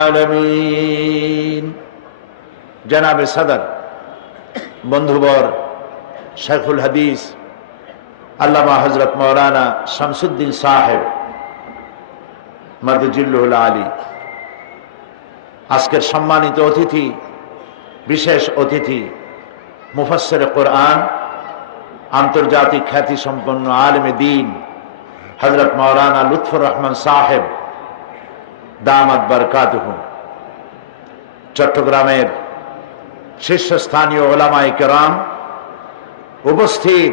আলামিন। জনাবে সদর বন্ধুবর শেখুল হাদিস আল্লামা হযরত মাওলানা শামসুদ্দিন সাহেব মাদজুল্লুল আলী, আজকের সম্মানিত অতিথি, বিশেষ অতিথি মুফাসসির কোরআন, আন্তর্জাতিক খ্যাতি সম্পন্ন আলেমে দ্বীন হযরত মাওলানা লুৎফুর রহমান সাহেব দামাত বারকাতুহু, চট্টগ্রামের শীর্ষস্থানীয় উলামায়ে কেরাম, উপস্থিত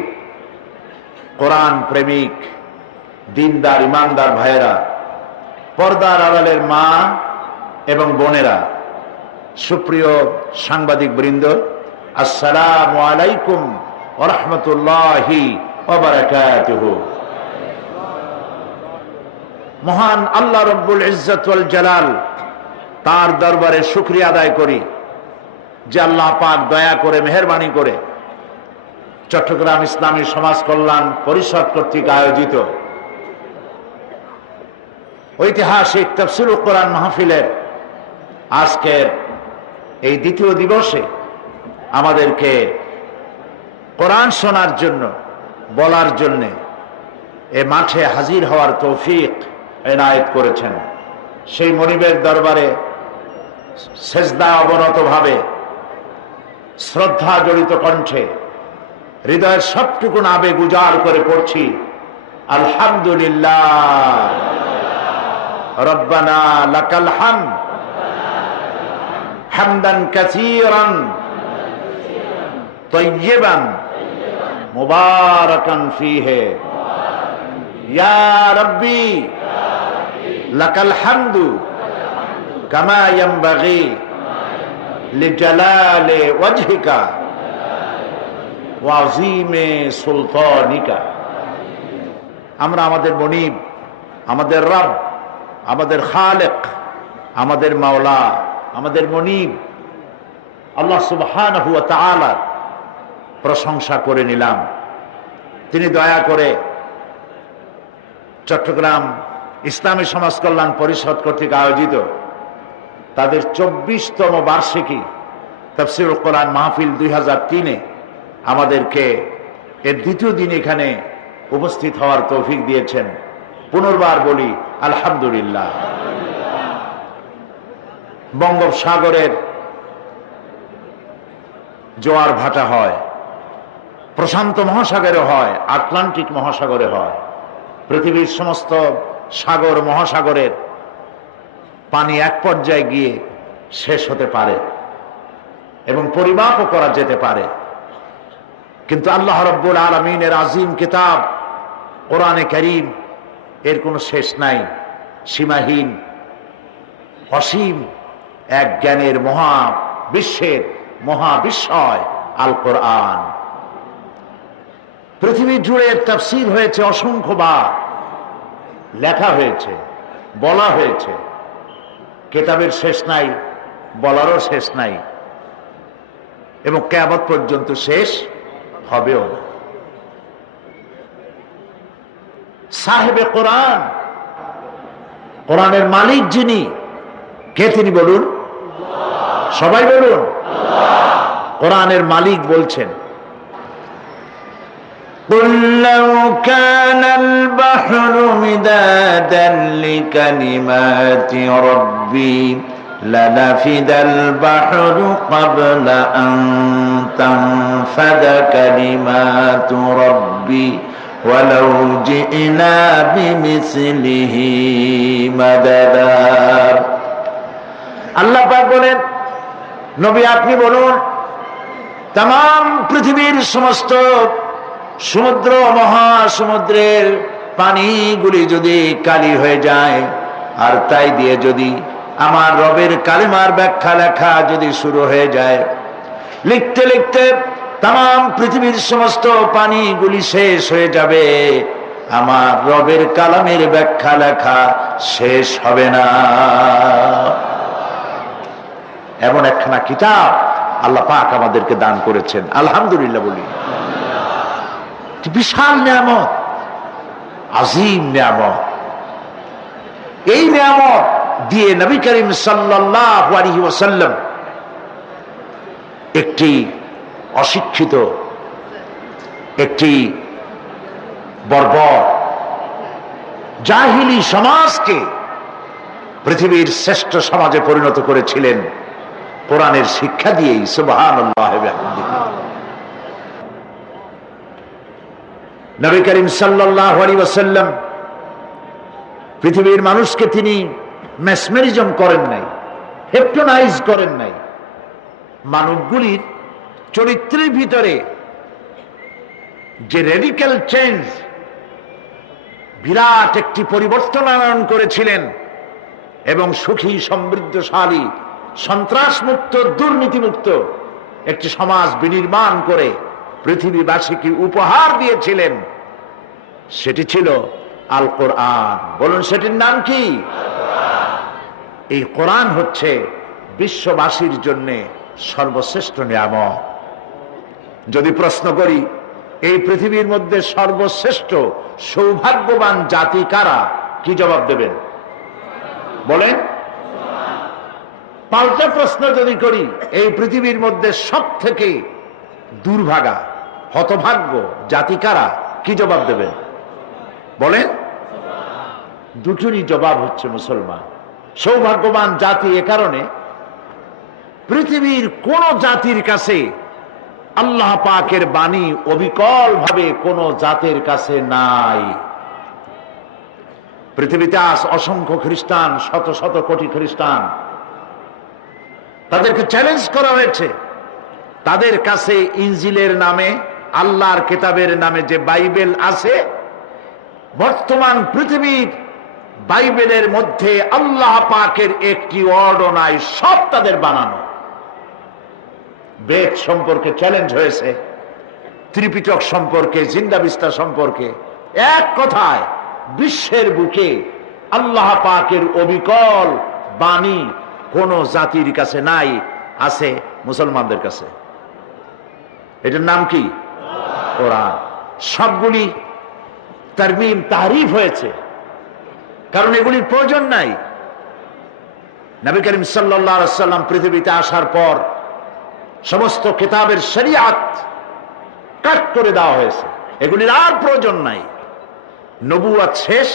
কোরআন প্রেমিক দিনদার ইমানদার ভাইয়েরা, পর্দার আড়ালের মা এবং বোনেরা, সুপ্রিয় সাংবাদিক বৃন্দ, আসসালামু আলাইকুম ওয়া রাহমাতুল্লাহি ওয়া বারাকাতুহু। মহান আল্লাহ রব্বুল ইজ্জত ওয়াল জালাল, তার দরবারে শুকরিয়া আদায় করি যে আল্লাহ পাক দয়া করে মেহেরবানি করে চট্টগ্রাম ইসলামী সমাজ কল্যাণ পরিষদ কর্তৃক আয়োজিত ঐতিহাসিক তাফসীরুল কোরআন মাহফিলের আজকের এই দ্বিতীয় দিবসে আমাদেরকে কোরআন শোনার জন্য, বলার জন্য এ মাঠে হাজির হওয়ার তৌফিক এনায়েত করেছেন। সেই মনিবের দরবারে সেজদা অবনত ভাবে, শ্রদ্ধা জড়িত কণ্ঠে, হৃদয়ের সবটুকুন আবেগ উজাড় করে পড়ছি আলহামদুলিল্লাহ রব্বানা লাকাল হামদ হামদান কাসীরান তাইয়্যিবান মুবারাকান ফীহি ইয়া রাব্বি লাকাল হামদু কামা ইয়ানবাগি লিজালালি ওয়াজহিকা ওয়া আযীমি সুলতানিকা। আমরা আমাদের মনিব, আমাদের রব, আমাদের খালেক, আমাদের মাওলা, আমাদের মনিব আল্লাহ সুবহানাহু ওয়া তাআলার প্রশংসা করে নিলাম। তিনি দয়া করে চট্টগ্রাম ইসলামী সমাজ কল্যাণ পরিষদ কর্তৃক আয়োজিত তাদের 24তম বার্ষিকী তাফসীরুল কোরআন মাহফিল 2003-এ আমাদেরকে এর দ্বিতীয় দিন এখানে উপস্থিত হওয়ার তৌফিক দিয়েছেন। পুনর্বার বলি আলহামদুলিল্লাহ। বঙ্গোপসাগরের জোয়ার ভাটা হয়, প্রশান্ত মহাসাগরে হয়, আটলান্টিক মহাসাগরে হয়, পৃথিবীর সমস্ত সাগর মহাসাগরের পানি এক পর্যায়ে গিয়ে শেষ হতে পারে এবং পরিমাপও করা যেতে পারে, কিন্তু আল্লাহ রাব্বুল আলামিনের আযীম কিতাব কোরআনে কারীম এর কোনো শেষ নাই, সীমাহীন, অসীম এক জ্ঞানের মহাবিশ্বের মহাবিস্ময় আল কোরআন। পৃথিবী জুড়ে তাফসীর হয়েছে অসংখ্যবার, লেখা হয়েছে, বলা হয়েছে, কিতাবের শেষ নাই, বলারও শেষ নাই এবং কিয়ামত পর্যন্ত শেষ হবেও না। সাহেবে কোরআন, কোরআনের মালিক যিনি, কে তিনি বলুন? সবাই বলুন। কোরআনের মালিক বলছেন, قُلْ لَوْ كَانَ الْبَحْرُ مِدَادًا لِكَلِمَاتِ رَبِّي لَنَفِدَ الْبَحْرُ قَبْلَ أَن تَنفَدَ كَلِمَاتُ رَبِّي وَلَوْ جِئْنَا بِمِثْلِهِ مَدَدًا। আল্লাহ পাক বলেন, নবী আপনি বলুন, তাম পৃথিবীর সমস্ত সমুদ্র মহাসমুদ্রের পানিগুলি যদি কালি হয়ে যায়, আর তাই দিয়ে যদি আমার রবের কালিমার ব্যাখ্যা লেখা যদি শুরু হয়ে যায়, লিখতে লিখতে তাম পৃথিবীর সমস্ত পানিগুলি শেষ হয়ে যাবে, আমার রবের কালামের ব্যাখ্যা লেখা শেষ হবে না। এমন একখানা কিতাব আল্লাহ পাক আমাদেরকে দান করেছেন, আলহামদুলিল্লাহ বলি। বিশাল নিয়ামত, আজিম নিয়ামত। এই নিয়ামত দিয়ে নবী করিম সাল্লাল্লাহু আলাইহি ওয়াসাল্লাম একটি অশিক্ষিত, একটি বর্বর জাহিলি সমাজকে পৃথিবীর শ্রেষ্ঠ সমাজে পরিণত করেছিলেন কোরআনের শিক্ষা দিয়েই। সুবহানাল্লাহ। নবী করিম সাল্লাল্লাহু আলাইহি ওয়াসাল্লাম পৃথিবীর মানুষকে তিনি মেসমেরিজম করেন নাই, হিপনোটাইজ করেন নাই। মানবগুলির চরিত্রের ভিতরে যে রেডিক্যাল চেঞ্জ, বিরাট একটি পরিবর্তন আনয়ন করেছিলেন এবং সুখী, সমৃদ্ধশালী, সন্ত্রাসমুক্ত, দুর্নীতিমুক্ত একটি সমাজ বিনির্মাণ করে পৃথিবীবাসীকে উপহার দিয়েছিলেন, সেটি ছিল আল কোরআন। বলুন, সেটির নাম কি? এই কোরআন হচ্ছে বিশ্ববাসীর জন্য সর্বশ্রেষ্ঠ নিয়ামত। যদি প্রশ্ন করি এই পৃথিবীর মধ্যে সর্বশ্রেষ্ঠ সৌভাগ্যবান জাতি কারা, কি জবাব দেবেন? বলেন। পাল্টা প্রশ্ন যদি করি এই পৃথিবীর মধ্যে সব থেকে দুর্ভাগা, হতভাগ্য জাতি কারা, কি জবাব দেবেন? বলেন। দুটোরই জবাব হচ্ছে মুসলমান। সৌভাগ্যবান জাতি এ কারণে, পৃথিবীর কোন জাতির কাছে আল্লাহ পাকের বাণী অবিকল ভাবে কোন জাতির কাছে নাই। পৃথিবীতে আজ অসংখ্য খ্রিস্টান, শত শত কোটি খ্রিস্টান, তাদেরকে চ্যালেঞ্জ করা হয়েছে। তাদের কাছে ইনজিলের নামে, আল্লাহর কিতাবের নামে যে বাইবেল আছে, বর্তমান পৃথিবীর বাইবেলের মধ্যে আল্লাহ পাকের একটি ওয়ার্ডও নাই, সব তাদের বানানো। বেদ সম্পর্কে চ্যালেঞ্জ হয়েছে, ত্রিপিটক সম্পর্কে, জিন্দাবিস্তা সম্পর্কে। এক কথায় বিশ্বের বুকে আল্লাহ পাকের অবিকল বাণী কোন জাতির কাছে নাই, আছে মুসলমানদের কাছে। এটার নাম কি? কোরআন। সবগুলি তারমিম, তারিফ হয়েছে, কারণ এগুলির প্রয়োজন নাই। নবী করিম সাল্লাল্লাহু আলাইহি ওয়াসাল্লাম পৃথিবীতে আসার পর সমস্ত কিতাবের শরিয়াত কাট করে দেওয়া হয়েছে, এগুলির আর প্রয়োজন নাই। নবুয়ত শেষ,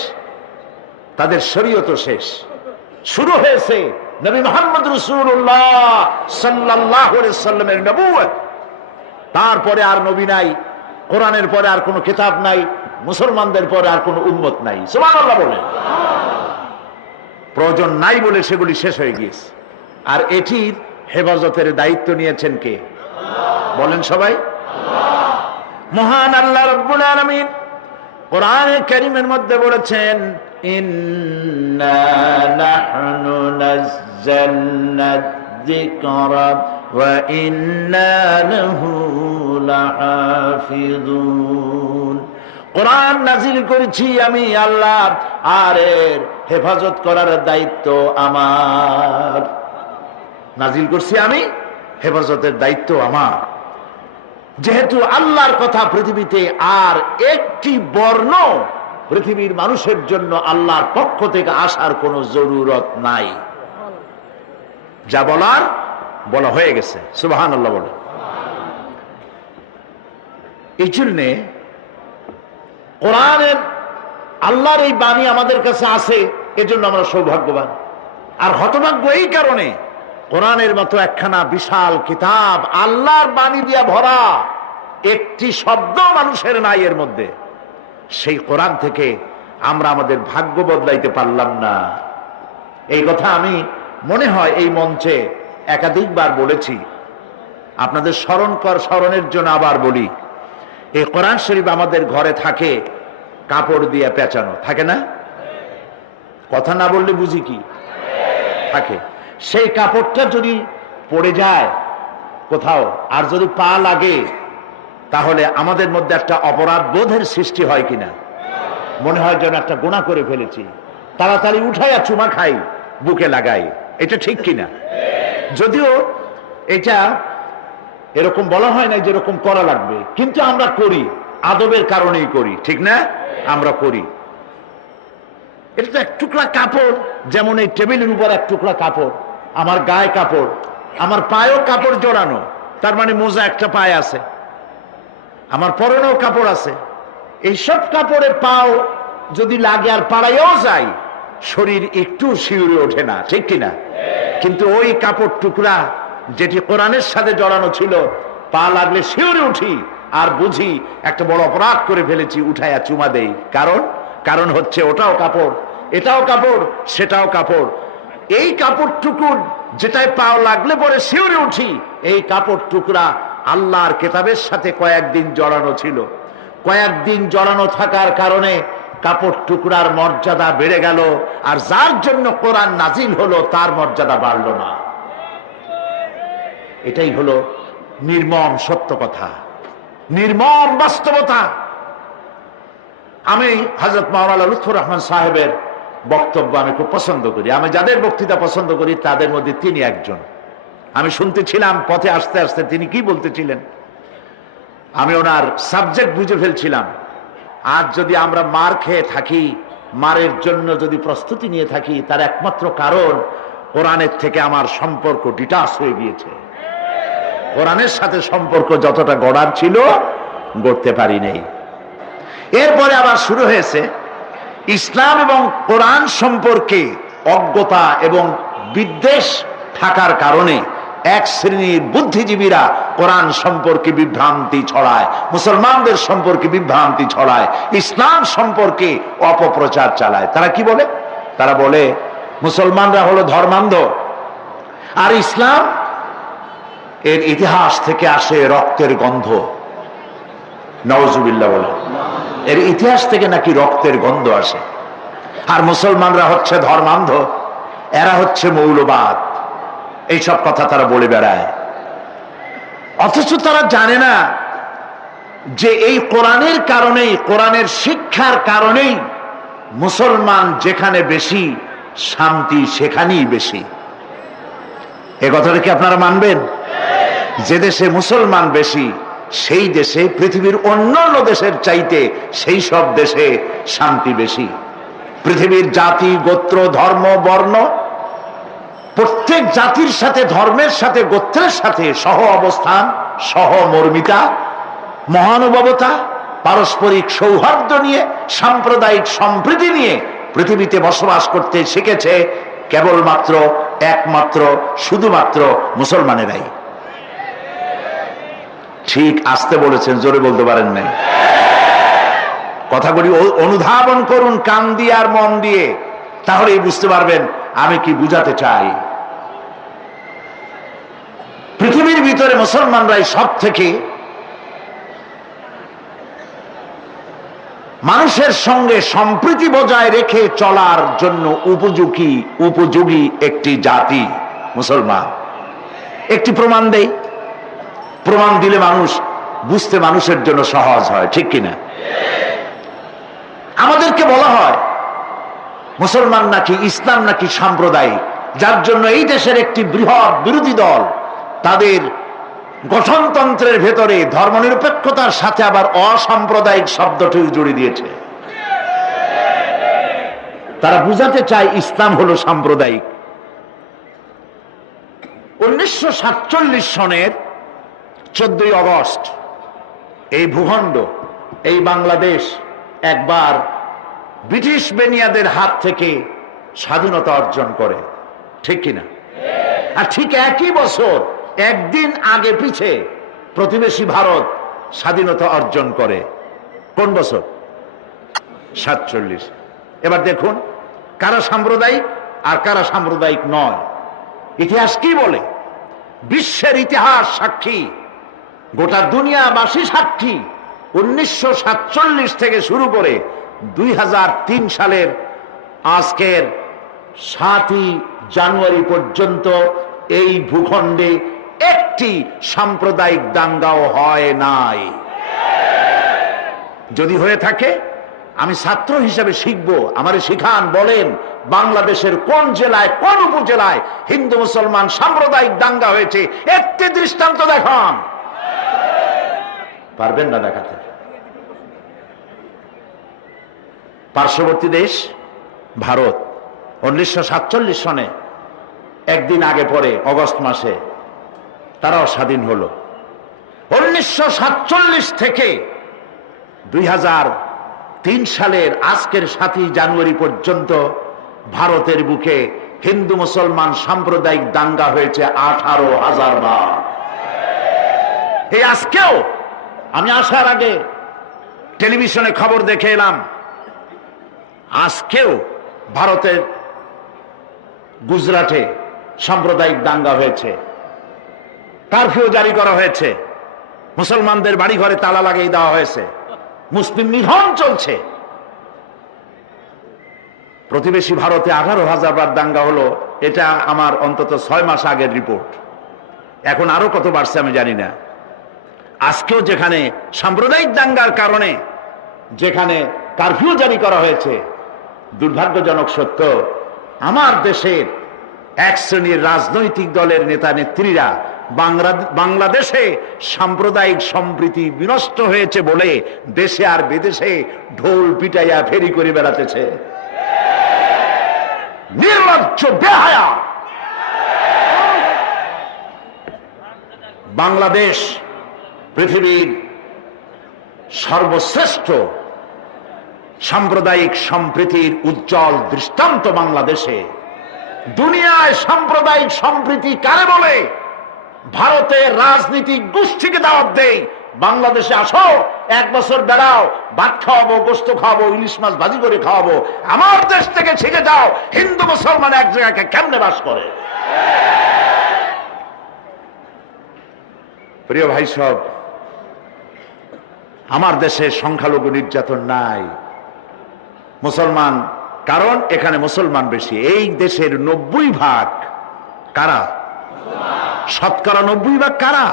তাদের শরীয়তও শেষ। শুরু হয়েছে নবী মুহাম্মদ রাসূলুল্লাহ সাল্লাল্লাহু আলাইহি ওয়াসাল্লামের নবুয়ত। তারপরে আর নবী নাই, কোরআনের পরে আর কোনো কিতাব নাই, মুসলমানদের পরে আর কোনো উম্মত নাই। সুবহানাল্লাহ বলেন। প্রয়োজন নাই বলে সেগুলি শেষ হয়ে গিয়েছে। আর এটির হেফাজতের দায়িত্ব নিয়েছেন কে? বলেন সবাই। মহান আল্লাহ রাব্বুল আলামিন কোরআনে কারীমের মধ্যে বলেছেন, ইন্না নাহনু নাযালনা যিকরা ওয়া ইন্না লাহু লাহাফিজুন। কোরআন নাজিল করেছি আমি আল্লাহ, আর এর হেফাজত করার দায়িত্ব আমার। নাজিল করছি আমি, হেফাজতের দায়িত্ব আমার। যেহেতু আল্লাহর কথা পৃথিবীতে আর একটি বর্ণ পৃথিবীর মানুষের জন্য আল্লাহর পক্ষ থেকে আসার কোনো জরুরত নাই, যা বলার বলা হয়ে গেছে। সুবহানাল্লাহ বলে। এই জন্যে কোরআনের, আল্লাহর এই বাণী আমাদের কাছে আছে, এজন্য আমরা সৌভাগ্যবান। আর হতভাগ্য এই কারণে, কোরআনের মতো একখানা বিশাল কিতাব আল্লাহর বাণী দিয়া ভরা, একটি শব্দ মানুষের নাই এর মধ্যে। সেই কোরআন থেকে আমরা আমাদের ভাগ্য বদলাইতে পারলাম না। এই কথা আমি মনে হয় এই মঞ্চে একাধিকবার বলেছি, আপনাদের স্মরণের জন্য আবার বলি। এই কোরআন শরীফ আমাদের ঘরে থাকে কাপড় দিয়ে পেঁচানো, থাকে না? কথা না বললে বুঝি কি? থাকে। সেই কাপড়টা যদি পড়ে যায় কোথাও, আর যদি পা লাগে, তাহলে আমাদের মধ্যে একটা অপরাধ বোধের সৃষ্টি হয় কিনা? মনে হয় যেন একটা গুনাহ করে ফেলেছি, তাড়াতাড়ি উঠাইয়া চুমা খাই, বুকে লাগাই। এটা ঠিক কিনা? যদিও এটা এরকম বলা হয় না যেরকম করা লাগবে, কিন্তু আমরা করি, আদবের কারণেই করি, ঠিক না? আমরা করি। এটা তো এক টুকরা কাপড়, যেমন এই টেবিলের উপর এক টুকরা কাপড়, আমার গায়ে কাপড়, আমার পায়েও কাপড় জড়ানো, তার মানে মোজা একটা পায়ে আছে, আমার পরনেও কাপড় আছে। এই সব কাপড়ে পাও যদি লাগে আর পাড়াইও যায়, শরীর একটু শিউরে ওঠে না, ঠিক কিনা? কিন্তু ওই কাপড় টুকরা যেটি কোরআনের সাথে জড়ানো ছিল, পা লাগলে শিউরে উঠি আর বুঝি একটা বড় অপরাধ করে ফেলেছি, উঠাইয়া চুমা দেই। কারণ হচ্ছে ওটাও কাপড়, এটাও কাপড়, সেটাও কাপড়। এই কাপড় টুকুর যেটায় পাও লাগলে পরে শিউরে উঠি, এই কাপড় টুকরা আল্লাহর কিতাবের সাথে কয়েকদিন জড়ানো ছিল। কয়েকদিন জড়ানো থাকার কারণে কাপড় টুকরার মর্যাদা বেড়ে গেল, আর যার জন্য কোরআন নাজিল হলো তার মর্যাদা বাড়ল না। এটাই হলো নির্মম সত্য কথা, নির্মম বাস্তবতা। আমি হযরত মাওলানা লুৎফর রহমান সাহেবের বক্তব্য আমি খুব পছন্দ করি। আমি যাদের বক্তৃতা পছন্দ করি তাদের মধ্যে তিনি একজন। আমি শুনতেছিলাম পথে আসতে আসতে তিনি কি বলতেছিলেন, আমি ওনার সাবজেক্ট বুঝে ফেলছিলাম। আজ যদি আমরা মার খেয়ে থাকি, মারের জন্য যদি প্রস্তুতি নিয়ে থাকি, তার একমাত্র কারণ কোরআনের থেকে আমার সম্পর্ক ডিটাচ হয়ে গিয়েছে। কোরআনের সাথে সম্পর্ক যতটা গড়ার ছিল গড়তে পারি নাই। এরপরে আবার শুরু হয়েছে ইসলাম এবং কোরআন সম্পর্কে অজ্ঞতা এবং বিদ্বেষ থাকার কারণে এক শ্রেণীর বুদ্ধিজীবীরা কোরআন সম্পর্কে বিভ্রান্তি ছড়ায়, মুসলমানদের সম্পর্কে বিভ্রান্তি ছড়ায়, ইসলাম সম্পর্কে অপপ্রচার চালায়। তারা কি বলে? তারা বলে মুসলমানরা হলো ধর্মান্ধ, আর ইসলাম এর ইতিহাস থেকে আসে রক্তের গন্ধ। নাউজুবিল্লাহ বলে, এর ইতিহাস থেকে নাকি রক্তের গন্ধ আসে। আর মুসলমানরা হচ্ছে ধর্মান্ধ, এরা হচ্ছে মৌলবাদ। এইসব কথা তারা বলে বেড়ায়, অথচ তারা জানে না যে এই কোরআনের কারণেই, কোরআনের শিক্ষার কারণেই মুসলমান যেখানে বেশি, শান্তি সেখানেই বেশি। এ কথাটা কি আপনারা মানবেন? যে দেশে মুসলমান বেশি, সেই দেশে পৃথিবীর অন্যান্য দেশের চাইতে সেই সব দেশে শান্তি বেশি। পৃথিবীর জাতি, গোত্র, ধর্ম, বর্ণ, প্রত্যেক জাতির সাথে, ধর্মের সাথে, গোত্রের সাথে সহ অবস্থান, সহমর্মিতা, মহানুভবতা, পারস্পরিক সৌহার্দ্য নিয়ে, সাম্প্রদায়িক সম্প্রীতি নিয়ে পৃথিবীতে বসবাস করতে শিখেছে কেবলমাত্র, একমাত্র, শুধুমাত্র মুসলমানেরাই। ঠিক আসতে বলেছেন, জোরে বলতে পারেন নাই। কথাগুলি অনুধাবন করুন কান দিয়ে আর মন দিয়ে, তাহলেই বুঝতে পারবেন আমি কি বুঝাতে চাই। পৃথিবীর ভিতরে মুসলমানরাই সব থেকে মানুষের সঙ্গে সম্প্রীতি বজায় রেখে চলার জন্য উপযোগী একটি জাতি মুসলমান। একটি প্রমাণ দেই, প্রমাণ দিলে মানুষ বুঝতে মানুষের জন্য সহজ হয়, ঠিক কিনা? আমাদেরকে বলা হয় মুসলমান নাকি, ইসলাম নাকি সাম্প্রদায়িক, যার জন্য এই দেশের একটি বৃহৎ বিরোধী দল তাদের গঠনতন্ত্রের ভেতরে ধর্মনিরপেক্ষতার সাথে আবার অসাম্প্রদায়িক শব্দটি জুড়ে দিয়েছে। তারা বুঝাতে চায় ইসলাম হলো সাম্প্রদায়িক। 1947 সনের 14 আগস্ট এই ভূখণ্ড, এই বাংলাদেশ একবার ব্রিটিশ বেনিয়াদের হাত থেকে স্বাধীনতা অর্জন করে, ঠিক কিনা? আর ঠিক একই বছর, একদিন আগে পিছে প্রতিবেশী ভারত স্বাধীনতা অর্জন করে। কোন বছর? 47। এবার দেখুন কারা সাম্প্রদায়িক আর কারা সাম্প্রদায়িক নয়। ইতিহাস কি বলে? বিশ্বের ইতিহাস সাক্ষী, গোটা দুনিয়াবাসী সাক্ষী। 1947 থেকে শুরু করে 2003 সালের আজকের 7ই জানুয়ারি পর্যন্ত এই ভূখণ্ডে একটি সাম্প্রদায়িক দাঙ্গাও হয় নাই। যদি হয়ে থাকে আমি ছাত্র হিসেবে শিখবো, আমারে শিখান, বলেন বাংলাদেশের কোন জেলায়, কোন উপজেলায় হিন্দু মুসলমান সাম্প্রদায়িক দাঙ্গা হয়েছে, একটি দৃষ্টান্ত দেখান। পারবেন না দেখাতে। পার্শ্ববর্তী দেশ ভারত 1947 সনে একদিন আগে পরে অগস্ট মাসে তারাও স্বাধীন হলো। 1947 থেকে 2003 সালের আজকের 7ই জানুয়ারি পর্যন্ত ভারতের বুকে হিন্দু মুসলমান সাম্প্রদায়িক দাঙ্গা হয়েছে 18,000 বার। এই আজকেও আমি আসার আগে টেলিভিশনে খবর দেখে এলাম, আজকেও ভারতের গুজরাটে সাম্প্রদায়িক দাঙ্গা হয়েছে, কারফিউ জারি করা হয়েছে, মুসলমানদের বাড়ি ঘরে তালা লাগিয়ে দেওয়া হয়েছে, মুসলিম নিধন চলছে। প্রতিবেশী ভারতে 18,000 বার দাঙ্গা হলো, এটা আমার অন্তত 6 মাস আগের রিপোর্ট। এখন আরো কত বাড়ছে আমি জানি না। আজকেও যেখানে সাম্প্রদায়িক দাঙ্গার কারণে যেখানে কারফিউ জারি করা হয়েছে, দুর্ভাগ্যজনক সত্য আমার দেশের এক শ্রেণীর রাজনৈতিক দলের নেতা নেত্রীরা বাংলাদেশে সাম্প্রদায়িক সম্প্রীতি বিনষ্ট হয়েছে বলে দেশে আর বিদেশে ঢোল পিটাইয়া ফেরি করে বেড়াতেছে। নির্লজ্জ বেহায়া। বাংলাদেশ পৃথিবীর সর্বশ্রেষ্ঠ সাম্প্রদায়িক সম্প্রীতির উজ্জ্বল দৃষ্টান্ত। বাংলাদেশে দুনিয়ায় সাম্প্রদায়িক সম্প্রীতি কারে বলে? ভারতের রাজনীতিক গোষ্ঠীকে দাওয়াত দেই, বাংলাদেশে আসো, 1 বছর বেড়াও, ভাত খাওয়াবো, গোস্ত খাওয়াবো, ইলিশ মাছ ভাজি করে খাওয়াবো। আমার দেশ থেকে শিখে যাও হিন্দু মুসলমান এক জায়গায় কেমনে বাস করে। প্রিয় ভাই সব, আমার দেশে সংখ্যালঘু নির্যাতন নাই, মুসলমান, কারণ এখানে মুসলমান বেশি। এই দেশের 90% কারা? শতকরা 90% কারা?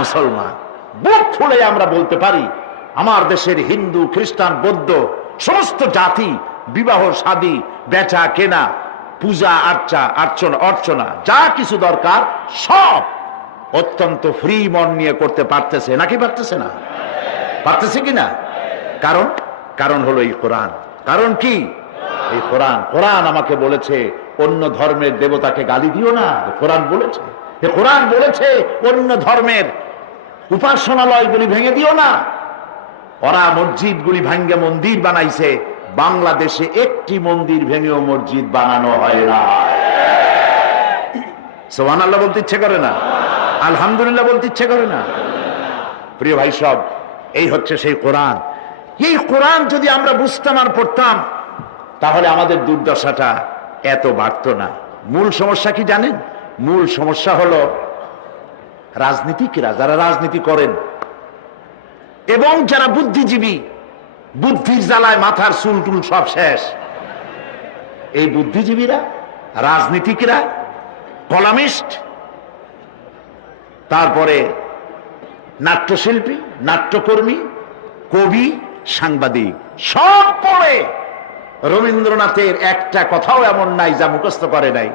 মুসলমান। বুক ফুলে আমরা বলতে পারি আমার দেশের হিন্দু, খ্রিস্টান, বৌদ্ধ সমস্ত জাতি বিবাহ শাদী, বেচা কেনা, পূজা অর্চনা যা কিছু দরকার সব অত্যন্ত ফ্রি মন নিয়ে করতে পারতেছে নাকি পারতেছে না? পারতেছে কিনা? কারণ হলো এই কোরআন। কারণ কি? এই কোরআন। কোরআন আমাকে বলেছে অন্য ধর্মের দেবতাকে গালি দিও না। কোরআন বলেছে, কোরআন বলেছে অন্য ধর্মের উপাসনালয়গুলি ভেঙে দিও না। ওরা মসজিদগুলি ভাঙ্গে মন্দির বানাইছে, বাংলাদেশে একটি মন্দির ভেঙেও মসজিদ বানানো হয় না। সুবহানাল্লাহ বলতে ইচ্ছে করে না? আলহামদুলিল্লাহ বলতে ইচ্ছে করে না? প্রিয় ভাই সব, এই হচ্ছে সেই কোরআন। এই কোরআন যদি আমরা বুঝতাম আর পড়তাম তাহলে আমাদের দুর্দশাটা এত বাড়তো না। মূল সমস্যা কি জানেন? মূল সমস্যা হলো রাজনীতিকরা, যারা রাজনীতি করেন এবং যারা বুদ্ধিজীবী, বুদ্ধির জ্বালায় মাথার চুল টুল সব শেষ। এই বুদ্ধিজীবীরা, রাজনীতিকরা, কলামিস্ট, তারপরে নাট্যশিল্পী, নাট্যকর্মী, কবি, সাংবাদিক সব পড়ে। রবীন্দ্রনাথের একটা কথাও এমন নাই যা মুখস্থ করে নাই,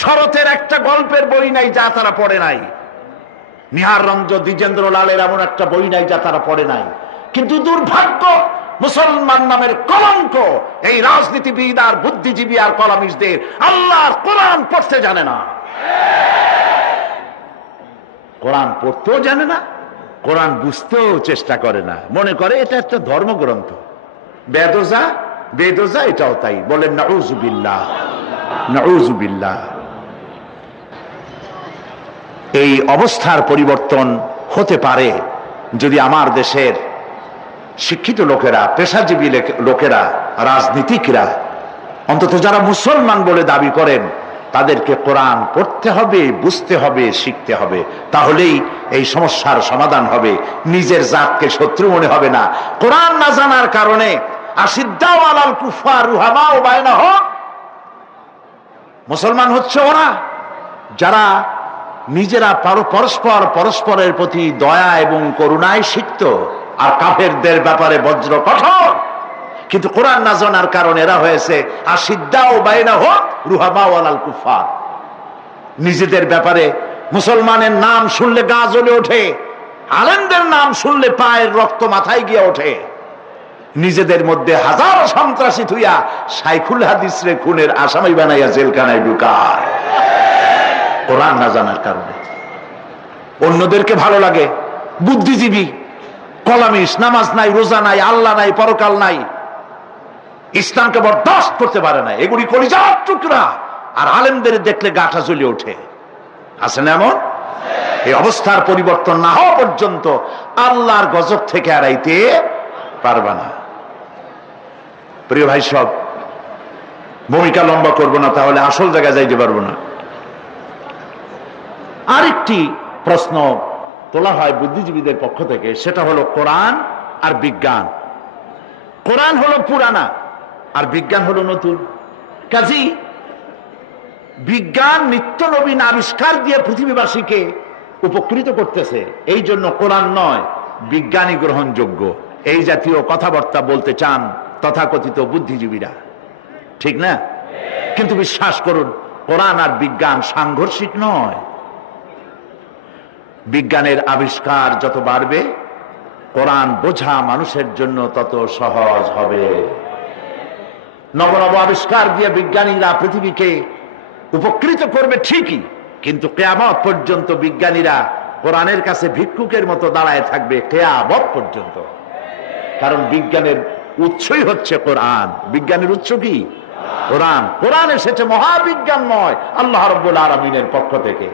শরতের একটা গল্পের বই নাই যা তারা পড়ে নাই, নিহার রঞ্জন, দ্বিজেন্দ্র লালের এমন একটা বই নাই যা তারা পড়ে নাই। কিন্তু দুর্ভাগ্য, মুসলমান নামের কলঙ্ক এই রাজনীতিবিদ আর বুদ্ধিজীবী আর কলামিস্টদের আল্লাহর কোরআন পড়তে জানে না। কোরআন পড়তেও জানে না, কোরআন বুঝতেও চেষ্টা করে না, মনে করে এটা একটা ধর্মগ্রন্থ। বেদোজা এটাও তাই। বলেন নাউযুবিল্লাহ, নাউযুবিল্লাহ। এই অবস্থার পরিবর্তন হতে পারে যদি আমার দেশের শিক্ষিত লোকেরা, পেশাজীবী লোকেরা, রাজনীতিকরা, অন্তত যারা মুসলমান বলে দাবি করেন, তাদেরকে কোরআন পড়তে হবে, বুঝতে হবে, শিখতে হবে। তাহলেই এই সমস্যার সমাধান হবে। নিজের জাতকে শত্রু মনে হবে না। কোরআন না জানার কারণে আশিদ্দাউ আলাল কুফার রুহামাউ বাইনাহুম, মুসলমান হচ্ছে ওরা যারা নিজেরা পরস্পরের প্রতি দয়া এবং করুণায় শিখত, আর কাফেরদের ব্যাপারে বজ্র কঠোর। কিন্তু কোরআন না জানার কারণে এরা হয়েছে আশিদ্দাউ বাইনাহুম রুহামাউ আলাল কুফার। নিজেদের ব্যাপারে মুসলমানের নাম শুনলে গা জ্বলে ওঠে, আলেমদের নাম শুনলে পায়ের রক্ত মাথায় গিয়ে ওঠে। নিজেদের মধ্যে হাজারো সন্ত্রাসী থুইয়া শাইখুল হাদিস রে খুনের আসামি বানাইয়া জেলখানায় ঢুকায়, কোরআন না জানার কারণে। অন্যদেরকে ভালো লাগে, বুদ্ধিজীবী, কলামিস্ট, নামাজ নাই, রোজা নাই, আল্লাহ নাই, পরকাল নাই, ইসলামকে বরদাস্ত করতে পারে না, এগুলি কলিজার টুকরা। আর আলেমদের দেখলে গাটা জ্বলে ওঠে, আছে না এমন? এই অবস্থার পরিবর্তন না হওয়া পর্যন্ত আল্লাহর গজব থেকে এড়াইতে পারবে না। প্রিয় ভাই সব, ভূমিকা লম্বা করবো না, তাহলে আসল জায়গায় যাইতে পারবো না। আরেকটি প্রশ্ন তোলা হয় বুদ্ধিজীবীদের পক্ষ থেকে, সেটা হলো কোরআন আর বিজ্ঞান। কোরআন হলো পুরানা আর বিজ্ঞান হলো নতুন। কাজী বিজ্ঞান নিত্য নবীন আবিষ্কার দিয়ে পৃথিবীবাসীকে উপকৃত করতেছে, এই জন্য কোরআন নয় বিজ্ঞানী গ্রহণযোগ্য, এই জাতীয় কথাবার্তা বলতে চান তথাকথিত বুদ্ধিজীবীরা, ঠিক না? কিন্তু বিশ্বাস করুন, কোরআন আর বিজ্ঞান সাংঘর্ষিক নয়। বিজ্ঞানের আবিষ্কার যত বাড়বে, কোরআন বোঝা মানুষের জন্য তত সহজ হবে। নব নব আবিষ্কার দিয়ে বিজ্ঞানীরা পৃথিবীকে উপকৃত করবে ঠিকই, কিন্তু কিয়ামত পর্যন্ত বিজ্ঞানীরা কোরআনের কাছে ভিক্ষুকের মতো দাঁড়ায় থাকবে, কিয়ামত পর্যন্ত। কারণ বিজ্ঞানের উৎসই হচ্ছে কোরআন। বিজ্ঞানের উৎস কি? কোরআন। কোরআন এসেছে মহাবিজ্ঞানময় আল্লাহ রাব্বুল আলামিনের পক্ষ থেকে।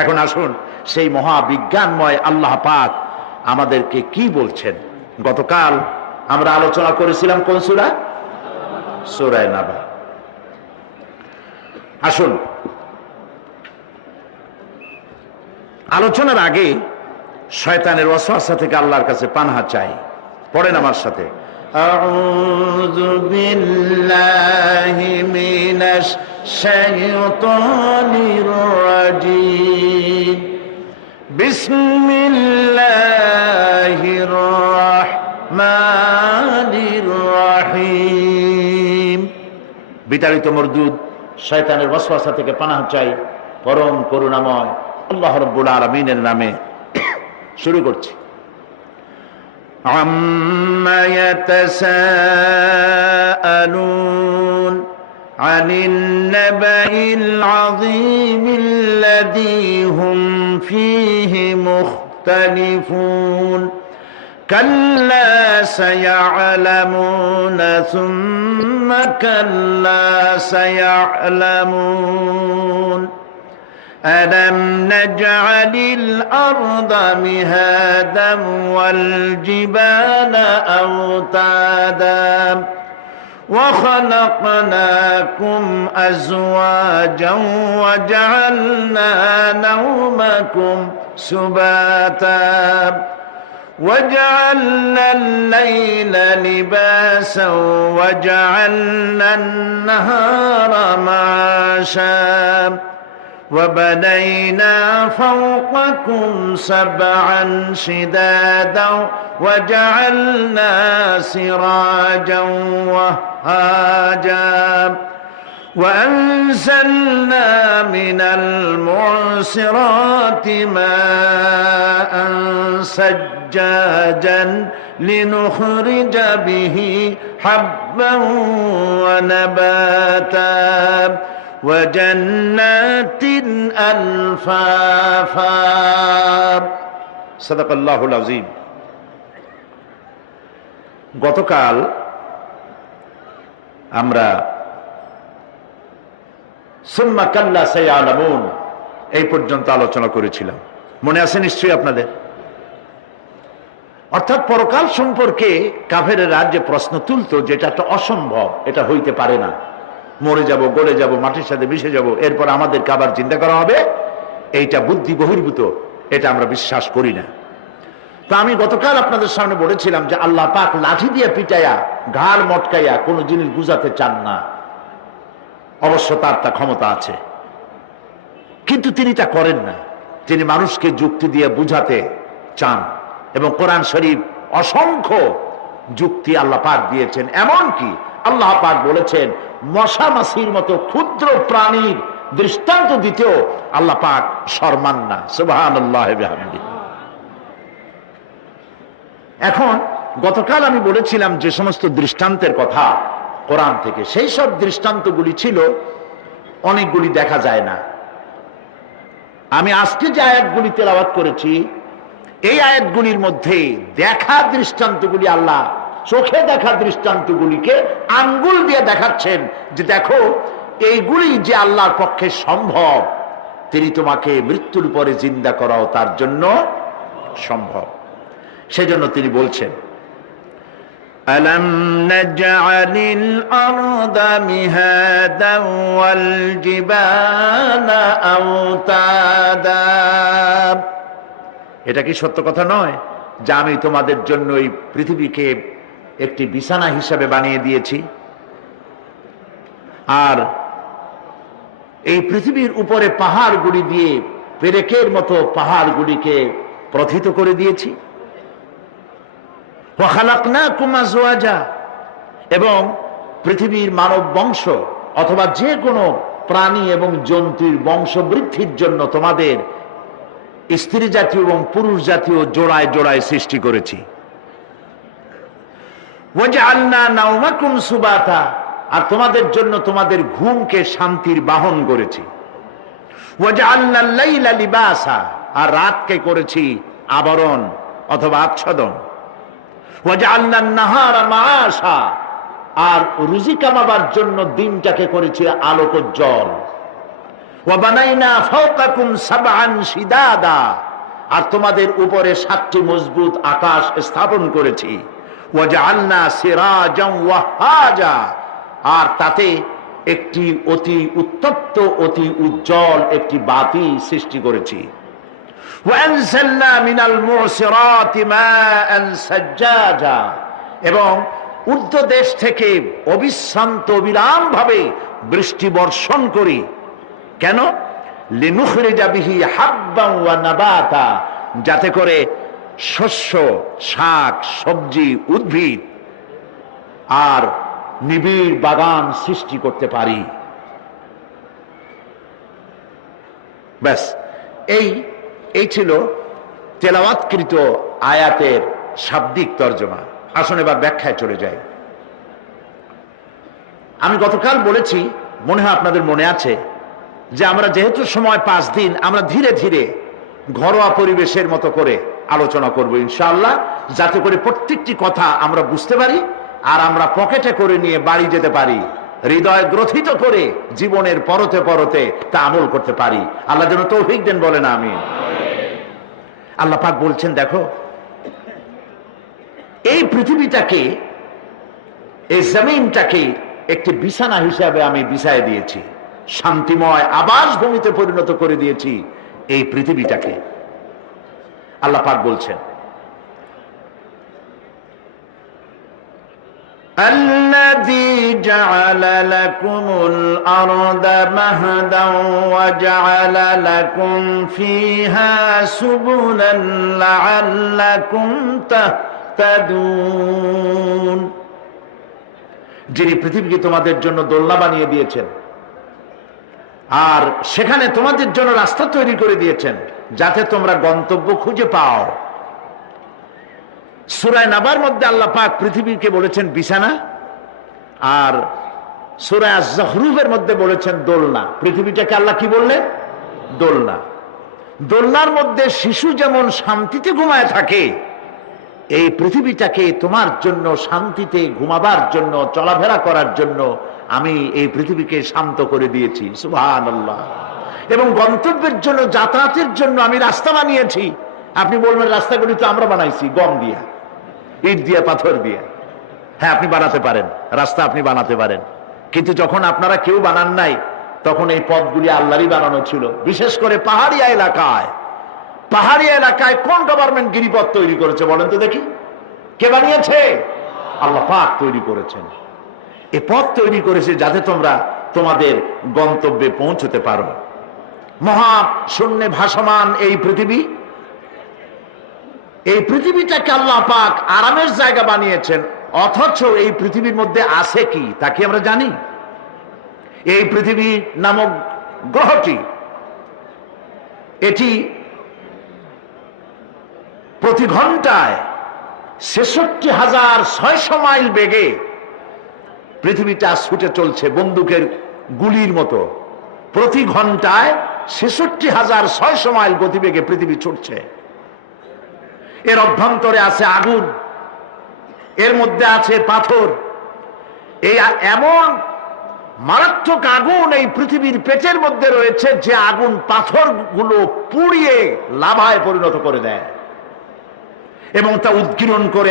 এখন আসুন, সেই মহাবিজ্ঞানময় আল্লাহ পাক আমাদেরকে কি বলছেন। গতকাল আমরা আলোচনা করেছিলাম কোন সূরা? সূরা নাবা। আসুন, আলোচনার আগে শয়তানের ওয়াসওয়াসা থেকে আল্লাহর কাছে পানাহ চাই। পড়েন আমার সাথে, আউযু বিল্লাহি মিনাশ শাইতানির রাজীম, বিসমিল্লাহির রাহমানির রাহিম। বিতাড়িত মরদুদ শয়তানের ওয়াসওয়াসা থেকে পানাহ চাই পরম করুণাময় আল্লাহ রাব্বুল আলামিনের নামে। শুরু করছি। আম্মা ইয়াতাসাআলুন আনিন নাবাইল আযীমিল্লাযী হুম ফীহি মুখতালিফুন কাল্লা সায়া'লামুনা সুম্মা কাল্লা সায়া'লামুন ألم نجعل الأرض مهادا والجبال أوتادا وخلقناكم أزواجا وجعلنا نومكم سباتا وجعلنا الليل لباسا وجعلنا النهار معاشا وبنينا فوقكم سبعا شدادا وجعلنا سراجا وهاجا وأنزلنا من المعصرات ماء سجاجا لنخرج به حبا ونباتا وجنات ألفافا صدق الله العظيم। গতকাল আমরা সুম্মা কাল্লা সায়া'লামুন এই পর্যন্ত আলোচনা করেছিলাম, মনে আছে নিশ্চয়ই আপনাদের। অর্থাৎ পরকাল সম্পর্কে কাফেরেরা যে প্রশ্ন তুলতো, যেটা একটা অসম্ভব, এটা হইতে পারে না, মরে যাব, গলে যাব, মাটির সাথে মিশে যাব, এরপর আমাদেরকে আবার চিন্তা করা হবে, এইটা বুদ্ধি বহির্ভূত, এটা আমরা বিশ্বাস করি না। তো আমি গতকাল আপনাদের সামনে বলেছিলাম যে আল্লাহ পাক লাঠি দিয়ে পিটাইয়া, ঘাড় মটকাইয়া কোনো জিনিস বুঝাতে চান না। অবশ্য তার তা ক্ষমতা আছে, কিন্তু তিনি তা করেন না। তিনি মানুষকে যুক্তি দিয়ে বুঝাতে চান, এবং কোরআন শরীফ অসংখ্য যুক্তি আল্লাহ পাক দিয়েছেন। এমনকি আল্লাহ পাক বলেছেন মশা মাছির মতো ক্ষুদ্র প্রাণীর দৃষ্টান্ত দিতেও আল্লাহ পাক শর্মান না। সুবহানাল্লাহি ওয়া বিহামদিহি। এখন গতকাল আমি বলেছিলাম যে সমস্ত দৃষ্টান্তের কথা কোরআন থেকে, সেই সব দৃষ্টান্তগুলি ছিল অনেকগুলি দেখা যায় না। আমি আজকে যে আয়াতগুলি তেলাওয়াত করেছি, এই আয়াতগুলির মধ্যে দেখা দৃষ্টান্তগুলি, আল্লাহ চোখে দেখা দৃষ্টান্তগুলিকে আঙ্গুল দিয়ে দেখাচ্ছেন যে দেখো এইগুলি যে আল্লাহর পক্ষে সম্ভব, তিনি তোমাকে মৃত্যুর পরে জিন্দা করাও তার জন্য সম্ভব। সেজন্য তিনি বলছেন, আলাম নাজআলিল আরদা মিহাদান ওয়াল জিবালা আওতাদা। এটা কি সত্য কথা নয় যে আমি তোমাদের জন্য এই পৃথিবীকে একটি বিছানা হিসাবে বানিয়ে দিয়েছি, আর এই পৃথিবীর উপরে পাহাড়গুলি দিয়ে পেরেকের মতো পাহাড়গুলিকে প্রথিত করে দিয়েছি। ওয়া খালাকনাকুম আজওয়াজা, এবং পৃথিবীর মানব বংশ অথবা যে কোনো প্রাণী এবং জন্তুর বংশ বৃদ্ধির জন্য তোমাদের স্ত্রী জাতীয় এবং পুরুষ জাতীয় জোড়ায় জোড়ায় সৃষ্টি করেছি। ওয়াজআলনা নাওমাকুম সুবাতা, আর তোমাদের জন্য তোমাদের ঘুমকে শান্তির বাহন করেছি। ওয়াজআলনাল লাইলা লিবাসা, আর রাতকে করেছি আবরণ অথবা আচ্ছাদন। ওয়াজআলনান নাহারা মাআশা, আর রুজি কামাবার জন্য দিনটাকে করেছি আলোকোজ্জ্বল। ওয়া বানাইনা ফাওকাকুম সাবআন শিদাদা, আর তোমাদের উপরে 7টি মজবুত আকাশ স্থাপন করেছি। ওয়াজআলনা সিরাজান ওয়াহাজা, আর তাতে একটি অতি উত্তপ্ত অতি উজ্জ্বল একটি বাতি সৃষ্টি করেছি। ওয়ানজালনা মিনাল মুসিরাতি মাআন সাজ্জাজা, এবং ঊর্ধ্ব দেশ থেকে অবিশ্রান্ত অবিরাম ভাবে বৃষ্টি বর্ষণ করি। কেন? লিনুখরিজা বিহি হাব্বান ওয়া নাবাতা, যাতে করে শস্য, শাক, সবজি, উদ্ভিদ আর নিবিড় বাগান সৃষ্টি করতে পারি। ব্যাস, এই ছিল তেলাওয়াতকৃত আয়াতের শাব্দিক তর্জমা। আসুন এবার ব্যাখ্যায় চলে যাই। আমি গতকাল বলেছি, মনে হয় আপনাদের মনে আছে, যে আমরা যেহেতু সময় 5 দিন, আমরা ধীরে ধীরে ঘরোয়া পরিবেশের মতো করে আলোচনা করব ইনশাআল্লাহ, যাতে করে প্রত্যেকটি কথা আমরা বুঝতে পারি আর আমরা পকেটে করে নিয়ে বাড়ি যেতে পারি, হৃদয় গ্রথিত করে জীবনের পরতে পরতে তা আমল করতে পারি। আল্লাহ যেন তৌফিক দেন, বলেন আমিন। আল্লাহ পাক বলছেন, দেখো এই পৃথিবীটাকে, এই জমিনটাকে একটি বিছানা হিসাবে আমি বিছায় দিয়েছি, শান্তিময় আবাস ভূমিতে পরিণত করে দিয়েছি এই পৃথিবীটাকে। আল্লাহ পাক বলছেন, الذي جعل لكم الأرض مهدا وجعل لكم فيها سبلا لعلكم تهتدون। যিনি পৃথিবীকে তোমাদের জন্য দোলনা বানিয়ে দিয়েছেন আর সেখানে তোমাদের জন্য রাস্তা তৈরি করে দিয়েছেন যাতে তোমরা গন্তব্য খুঁজে পাও। সূরা নাবার মধ্যে আল্লাহ পাক পৃথিবীকে বলেছেন বিছানা, আর সূরা আয-যুখরুফের মধ্যে বলেছেন দোলনা। পৃথিবীটাকে আল্লাহ কি বললেন? দোলনা। দোলনার মধ্যে শিশু যেমন শান্তিতে ঘুমায় থাকে, এই পৃথিবীটাকে তোমার জন্য শান্তিতে ঘুমাবার জন্য, চলাফেরা করার জন্য আমি এই পৃথিবীকে শান্ত করে দিয়েছি। সুবহানাল্লাহ। এবং গন্তব্যের জন্য, যাতায়াতের জন্য আমি রাস্তা বানিয়েছি। আপনি বলবেন রাস্তাগুলি তো আমরা বানাইছি গম দিয়া, ইট দিয়া, পাথর দিয়া। হ্যাঁ, আপনি বানাতে পারেন, রাস্তা আপনি বানাতে পারেন, কিন্তু যখন আপনারা কেউ বানান নাই তখন এই পথগুলি আল্লাহরই বানানো ছিল। বিশেষ করে পাহাড়িয়া এলাকায়, পাহাড়ি এলাকায় কোন গভর্নমেন্ট গিরিপথ তৈরি করেছে বলেন তো দেখি? কে বানিয়েছে? আল্লাহ পাক তৈরি করেছেন। এই পথ তৈরি করেছে যাতে তোমরা তোমাদের গন্তব্যে পৌঁছতে পারো। মহা শূন্যে ভাসমান এই পৃথিবী, এই পৃথিবীটাকে আল্লাহ পাক আরামের জায়গা বানিয়েছেন, অথচ এই পৃথিবীর মধ্যে আছে কি তা কি আমরা জানি? এই পৃথিবী নামক গ্রহটি, এটি প্রতি ঘন্টায় 66,600 মাইল বেগে পৃথিবীটা ছুটে চলছে বন্দুকের গুলির মতো। প্রতি ঘন্টায় 66,600 মাইল গতিবেগে পৃথিবী ছুটছে। এর অভ্যন্তরে আছে আগুন, এর মধ্যে আছে পাথর। এই এমন মারাত্মক আগুন এই পৃথিবীর পেটের মধ্যে রয়েছে যে আগুন পাথরগুলো পুড়িয়ে লাভায় পরিণত করে দেয় এবং তা উদ্গীরণ করে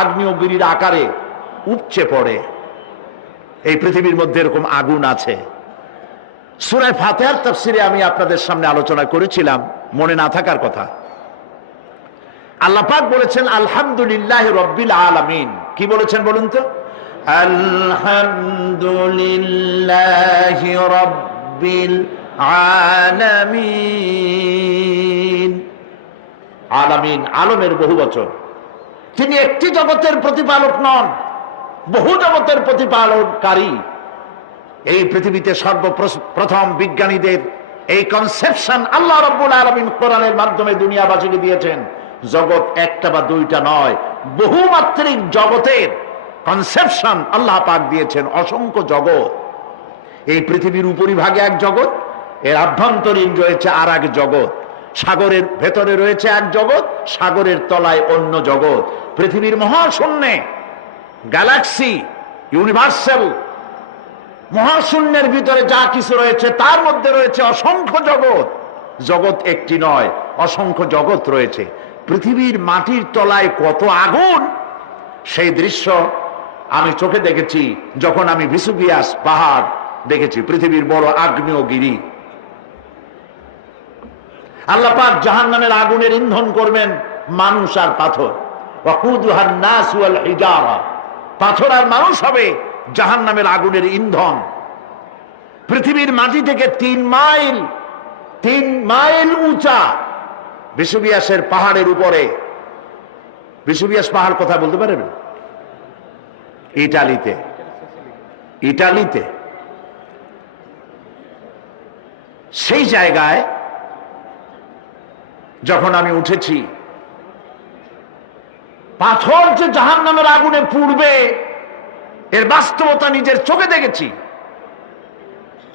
আগ্নেয়গিরির আকারে উপচে পড়ে। এই পৃথিবীর মধ্যে এরকম আগুন আছে। সূরা ফাতিহার তাফসিরে আমি আপনাদের সামনে আলোচনা করেছিলাম, মনে না থাকার কথা। আল্লাহ পাক বলেছেন আলহামদুলিল্লাহি রাব্বিল আলামিন। কি বলেছেন বলুন তো? আলহামদুলিল্লাহি রাব্বিল আলামিন। আলামিন, আলমের বহুবচন। তিনি একটি জগতের প্রতিপালক নন, বহু জগতের প্রতিপালনকারী। এই পৃথিবীতে সর্বপ্রথম বিজ্ঞানীদের এই কনসেপশন আল্লাহ রাব্বুল আলামিন কোরআনের মাধ্যমে দুনিয়াবাসীকে দিয়েছেন। জগৎ একটা বা দুইটা নয়, বহুমাত্রিক জগতের কনসেপশন আল্লাহ পাক দিয়েছেন, অসংখ্য জগৎ। এই পৃথিবীর উপরিভাগে এক জগৎ, এর আভ্যন্তরীণ রয়েছে আর এক জগৎ। সাগরের ভেতরে রয়েছে এক জগৎ, সাগরের তলায় অন্য জগৎ। পৃথিবীর মহাশূন্যে গ্যালাক্সি, ইউনিভার্সাল, মহাশূন্যের ভিতরে যা কিছু রয়েছে তার মধ্যে রয়েছে অসংখ্য জগৎ। জগৎ একটি নয়, অসংখ্য জগৎ রয়েছে। পৃথিবীর মাটির তলায় কত আগুন, সেই দৃশ্য আমি চোখে দেখেছি যখন আমি ভেসুভিয়াস পাহাড় দেখেছি, পৃথিবীর বড় আগ্নেয়গিরি। আল্লাহ পাক জাহান্নামের আগুনের ইন্ধন করবেন মানুষ আর পাথর। ওয়াকুদুহান নাস ওয়াল হিজারা, পাথর আর মানুষ হবে জাহান্নামের আগুনের ইন্ধন। পৃথিবীর মাটি থেকে 3 মাইল উঁচা ভেসুভিয়াসের পাহাড়ের উপরে। ভেসুভিয়াস পাহাড় কোথায় বলতে পারবেন? ইটালিতে। সেই জায়গায় যখন আমি উঠেছি, পাথর যে জাহান্নামের আগুনে পুড়বে এর বাস্তবতা নিজের চোখে দেখেছি।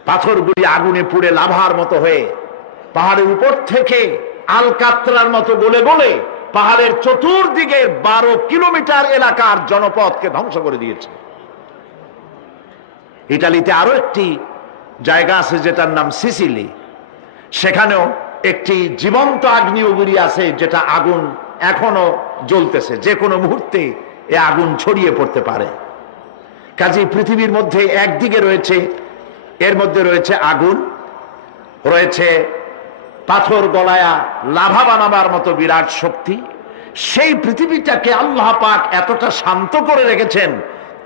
পাথরগুলি আগুনে পুড়ে লাভার মতো হয়ে পাহাড়ের উপর থেকে আলকাতরার মতো গলে গলে পাহাড়ের চতুর্দিকে 12 কিলোমিটার এলাকার জনপদকে ধ্বংস করে দিয়েছে। ইটালিতে আরো একটি জায়গা আছে যেটার নাম সিসিলি। সেখানেও একটি জীবন্ত আগ্নেয়গিরি আছে, যেটা আগুন এখনো জ্বলতেছে। যে কোনো মুহূর্তে এ আগুন ছড়িয়ে পড়তে পারে। কাজেই পৃথিবীর মধ্যে একদিকে রয়েছে, এর মধ্যে রয়েছে আগুন, রয়েছে পাথর গলায়া লাভা বানাবার মতো বিরাট শক্তি। সেই পৃথিবীটাকে আল্লাহ পাক এতটা শান্ত করে রেখেছেন,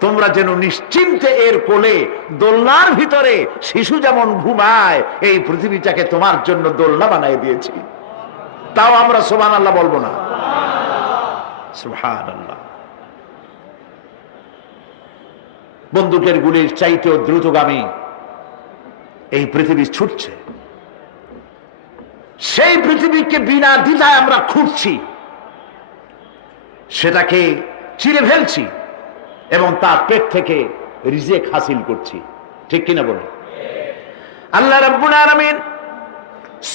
তোমরা যেন নিশ্চিন্তে এর কোলে দোলনার ভিতরে শিশু যেমন ঘুমায়, এই পৃথিবীটাকে তোমার জন্য দোলনা বানাই দিয়েছি। তাও আমরা সুবহানাল্লাহ বলবো না? সুবহানাল্লাহ। বন্দুকের গুলির চাইতেও দ্রুতগামী এই পৃথিবী ছুটছে। সেই পৃথিবীকে বিনা দ্বিধায় আমরা খুঁজছি, সেটাকে চিরে ফেলছি এবং তার পেট থেকে রিজেক হাসিল করছি। ঠিক কিনা বলে? আল্লাহ রাব্বুল আলামিন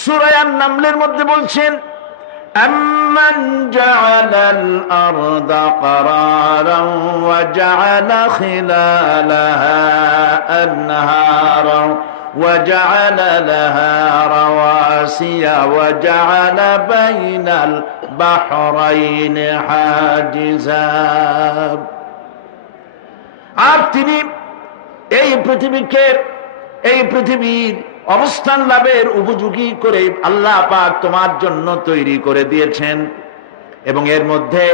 সূরা আন-নামলের মধ্যে বলছেন, أَمَّنْ جَعَلَ الْأَرْضَ قَرَارًا وَجَعَلَ خِلَالَهَا أَنْهَارًا وَجَعَلَ لَهَا رَوَاسِيَ وَجَعَلَ بَيْنَ الْبَحْرَيْنِ حَاجِزًا। আর তিনি এই পৃথিবীর অবস্থান লাভের উপযোগী করে আল্লাহ পাক তোমার জন্য তৈরি করে দিয়েছেন এবং এর মধ্যে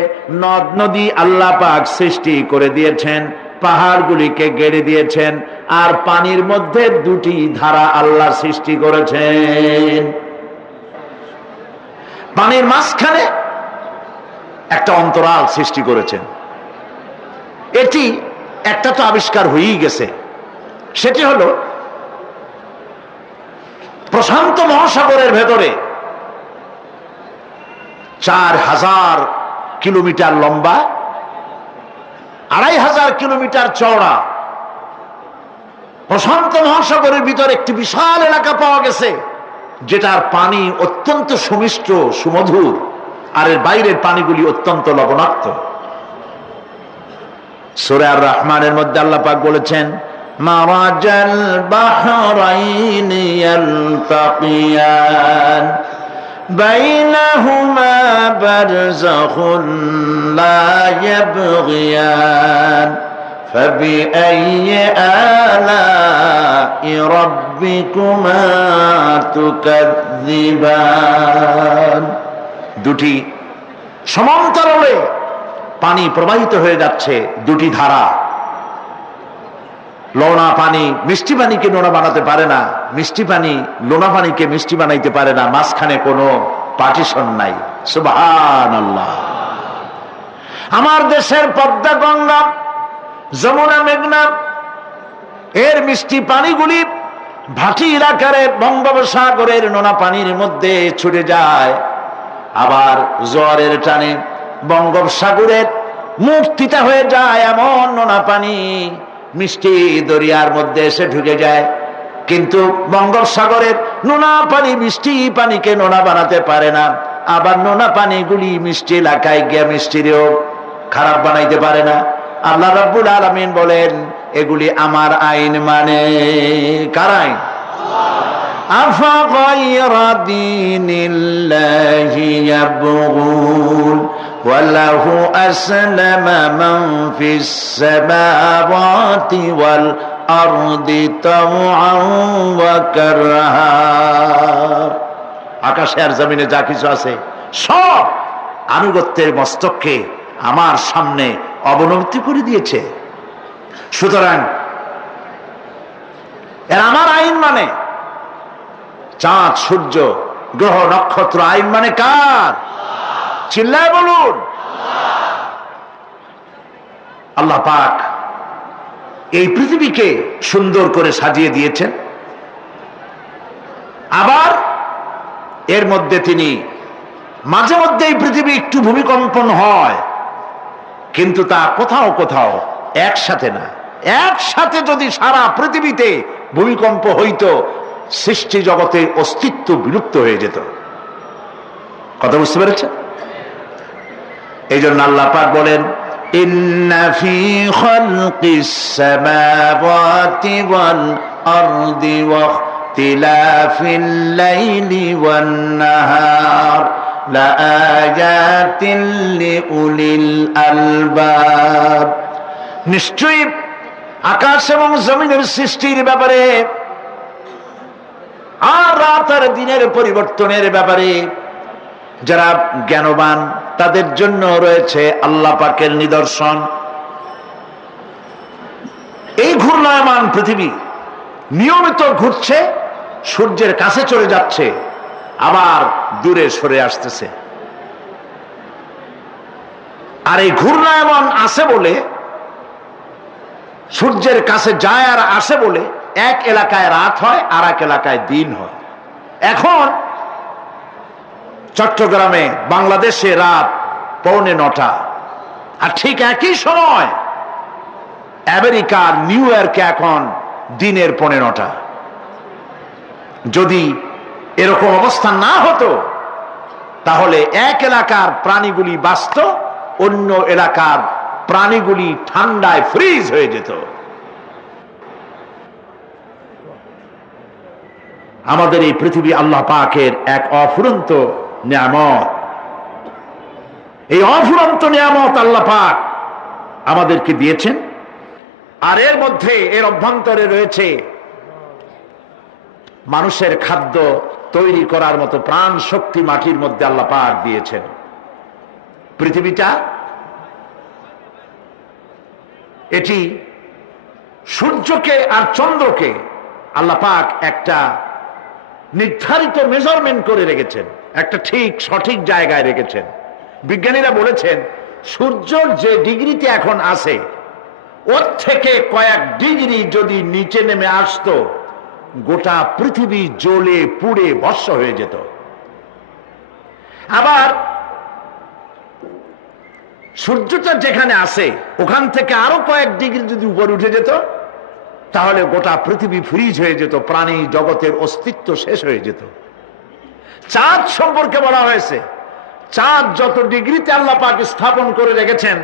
নদ নদী আল্লাহ পাক সৃষ্টি করে দিয়েছেন, পাহাড়গুলিকে গেড়ে দিয়েছেন, আর পানির মধ্যে 2টি ধারা আল্লাহ সৃষ্টি করেছেন। পানির মাঝখানে একটা অন্তরাল সৃষ্টি করেছেন। এটি একটা তো আবিষ্কার হয়েই গেছে, সেটি হলো প্রশান্ত মহাসাগরের ভেতরে 4000 কিলোমিটার লম্বা, 2500 কিলোমিটার চওড়া প্রশান্ত মহাসাগরের ভিতর একটি বিশাল এলাকা পাওয়া গেছে, যেটার পানি অত্যন্ত সুমিষ্ট সুমধুর, আর এর বাইরের পানিগুলি অত্যন্ত লবণাক্ত। সূরা আর রহমানের মধ্যে আল্লাহ পাক বলেছেন, মারাজাল বাহরাইনি ইয়ালতাকিয়ান বাইনাহুমা বারযাখুন লা ইয়াবগিয়ান ফাবিআইয়ি আলাই রাব্বিকুমা তুকাযযিবান। দুটি সমান্তরালে পানি প্রবাহিত হয়ে যাচ্ছে, দুটি ধারা। লোনা পানি মিষ্টি পানিকে নোনা বানাতে পারে না, মিষ্টি পানি লোনা পানিকে মিষ্টি বানাইতে পারে না, মাঝখানে কোনো পার্টিশন নাই। সুবহানাল্লাহ। আমার দেশের পদ্মা, গঙ্গা, যমুনা, মেঘনা এর মিষ্টি পানিগুলি ভাটি এলাকার বঙ্গোপসাগরের নোনা পানির মধ্যে ছুটে যায়, আবার জোয়ারের টানে বঙ্গোপসাগরের মুখ তিতা হয়ে যায়। এমন নোনা পানি মিষ্টি দরিয়ার মধ্যে এসে ঢুকে যায়, কিন্তু বঙ্গোপসাগরের নোনা পানি মিষ্টি পানিকে নোনা বানাতে পারে না, আবার নোনা পানিগুলি মিষ্টি এলাকায় গিয়ে মিষ্টিরেও খারাপ বানাইতে পারে না। আল্লাহ রাব্বুল আলামিন বলেন, এগুলি আমার আইন মানে। কার আইন? আফাগায়রা দীনিল্লাহি ইয়াবগুন ওয়ালাহু আসলামা মান ফিস সামাওয়াতি ওয়াল আরদি তাওআন ওয়া কারহা। আকাশে আর জমিনে যা কিছু আছে সব আনুগত্যের মস্তককে আমার সামনে অবনতি করে দিয়েছে। সুতরাং এর আমার আইন মানে। চাঁদ, সূর্য, গ্রহ, নক্ষত্র আইন মানে কার? চিল্লায় বলুন। আল্লাহ পাক এই পৃথিবীকে সুন্দর করে সাজিয়ে দিয়েছেন, আবার এর মধ্যে তিনি মাঝে মধ্যে এই পৃথিবী একটু ভূমিকম্পন হয়, কিন্তু তা কোথাও কোথাও একসাথে না। একসাথে যদি সারা পৃথিবীতে ভূমিকম্প হইতো, সৃষ্টি জগতে অস্তিত্ব বিলুপ্ত হয়ে যেত। কথা বুঝতে পেরেছেন? এই জন্য আল্লাহ পাক বলেন, ইন্না ফি খালকিস সামাওয়াতি ওয়াল আরদি ওয়া ইখতিলাফিল লাইলি ওয়ান নাহার লাআয়াতিন লিউলিল আলবাব। নিশ্চয়ই আকাশ এবং জমিনের সৃষ্টির ব্যাপারে আর রাত আর দিনের পরিবর্তনের ব্যাপারে যারা জ্ঞানবান তাদের জন্য রয়েছে আল্লাহ পাকের নিদর্শন। এই ঘূর্ণায়মান পৃথিবী নিয়মিত ঘুরছে, সূর্যের কাছে চলে যাচ্ছে, আবার দূরে সরে আসতেছে। আর এই ঘূর্ণায়মান আসে বলে, সূর্যের কাছে যায় আর আসে বলে এক এলাকায় রাত হয় আর এক এলাকায় দিন হয়। এখন চট্টগ্রামে, বাংলাদেশে রাত 8:45, আর ঠিক একই সময় আমেরিকার নিউ ইয়র্কে এখন দিনের 9:15। যদি এরকম অবস্থা না হতো, তাহলে এক এলাকার প্রাণীগুলি বাঁচত, অন্য এলাকার প্রাণীগুলি ঠান্ডায় ফ্রিজ হয়ে যেত। আমাদের এই পৃথিবী আল্লাহ পাকের এক অফুরন্ত নিয়ামত। এই অফুরন্ত নিয়ামত আল্লাহ পাক আমাদেরকে দিয়েছেন, আর এর মধ্যে এর অভ্যন্তরে রয়েছে মানুষের খাদ্য তৈরি করার মতো প্রাণ শক্তি মাটির মধ্যে আল্লাহ পাক দিয়েছেন। পৃথিবীটা এটি সূর্যকে আর চন্দ্রকে আল্লাহ পাক একটা নির্ধারিত মেজারমেন্ট করে রেখেছেন, একটা ঠিক সঠিক জায়গায় রেখেছেন। বিজ্ঞানীরা বলেছেন, সূর্যর যে ডিগ্রিতে এখন আছে, ওর থেকে কয়েক ডিগ্রি যদি নিচে নেমে আসতো, গোটা পৃথিবী জ্বলে পুড়ে ভস্ম হয়ে যেত। আবার সূর্যটা যেখানে আছে ওখান থেকে আরো কয়েক ডিগ্রি যদি উপরে উঠে যেত, তাহলে গোটা পৃথিবী ফ্রিজ হয়ে যেত, প্রাণী জগতের অস্তিত্ব শেষ হয়ে যেত। চাঁদ সম্পর্কে বলা হয়েছে, চাঁদ যত ডিগ্রিতে আল্লাহ পাক স্থাপন করে রেখেছেন,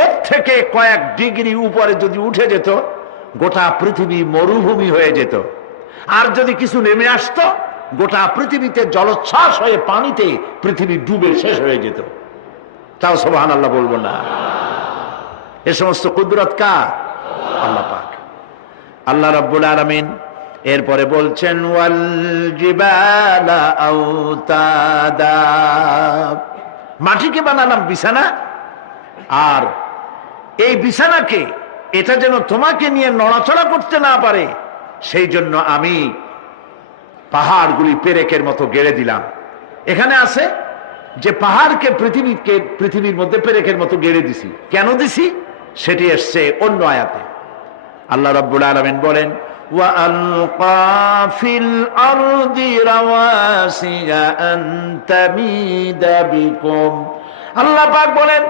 ওর থেকে কয়েক ডিগ্রি উপরে যদি উঠে যেত, গোটা পৃথিবী মরুভূমি হয়ে যেত। আর যদি কিছু নেমে আসতো, গোটা পৃথিবীতে জলোচ্ছ্বাস হয়ে পানিতে পৃথিবী ডুবে শেষ হয়ে যেত। তাও সুবহানাল্লাহ বলবো না? এ সমস্ত কুদরত কার? আল্লাহ পাক। আল্লাহ রাব্বুল আলামিন এরপরে বলছেন ওয়াল জিবালা আওতাদা, মাটিকে বানালাম বিছানা, আর এই বিছানাকে এটা যেন তোমাকে নিয়ে নড়াচড়া করতে না পারে, সেই জন্য আমি পাহাড়গুলি পেরেকের মতো গেড়ে দিলাম। এখানে আছে যে পাহাড়কে পৃথিবীর মধ্যে পেরেকের মতো গেড়ে দিছি। কেন দিছি সেটি এসছে অন্য আয়াতে। আল্লাহ রাব্বুল আলামিন বলেন ওয়া আলকা ফিল আরদি রাওয়াসিয়া আন তামিদা বিকুম, আল্লাহ পাক বলেন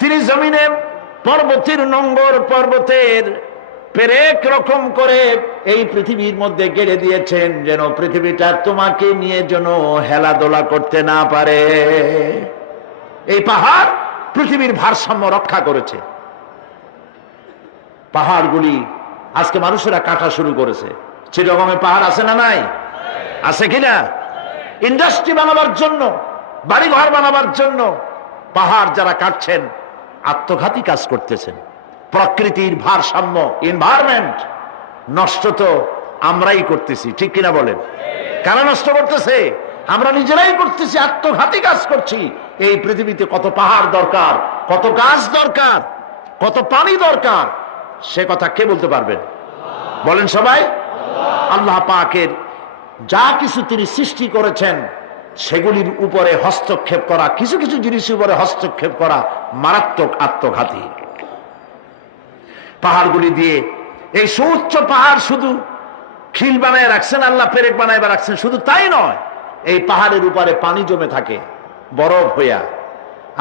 তিনি জমিনে পর্বতের নোঙর, পর্বতের পেরেক রকম করে এই পৃথিবীর মধ্যে গেড়ে দিয়েছেন, যেন পৃথিবীটা তোমাকে নিয়ে যেন হেলাদোলা করতে না পারে। এই পাহাড় পৃথিবীর ভারসাম্য রক্ষা করেছে। পাহাড়গুলি আজকে মানুষেরা কাটা শুরু করেছে। চিরগমে পাহাড় আছে না নাই? আছে কিনা? ইন্ডাস্ট্রি বানাবার জন্য, বাড়িঘর বানাবার জন্য পাহাড় যারা কাটছেন আত্মঘাতী কাজ করতেছেন। প্রকৃতির ভারসাম্য, এনভায়রনমেন্ট নষ্ট তো আমরাই করতেছি, ঠিক কিনা বলেন? কারা নষ্ট করতেছে? আমরা নিজেরাই করতেছি, আত্মঘাতী কাজ করছি। এই পৃথিবীতে কত পাহাড় দরকার, কত গাছ দরকার, কত পানি দরকার, সে কথা কে বলতে পারবেন? বলেন সবাই। আল্লাহ পাকের যা কিছু তিনি সৃষ্টি করেছেন সেগুলির উপরে হস্তক্ষেপ করা, কিছু কিছু জিনিসের উপরে হস্তক্ষেপ করা মারাত্মক আত্মঘাতী। পাহাড়গুলি দিয়ে এই সুউচ্চ পাহাড় শুধু খিল বানায় রাখছেন আল্লাহ, পেরেক বানায় রাখছেন, শুধু তাই নয়, এই পাহাড়ের উপরে পানি জমে থাকে বরফ হইয়া।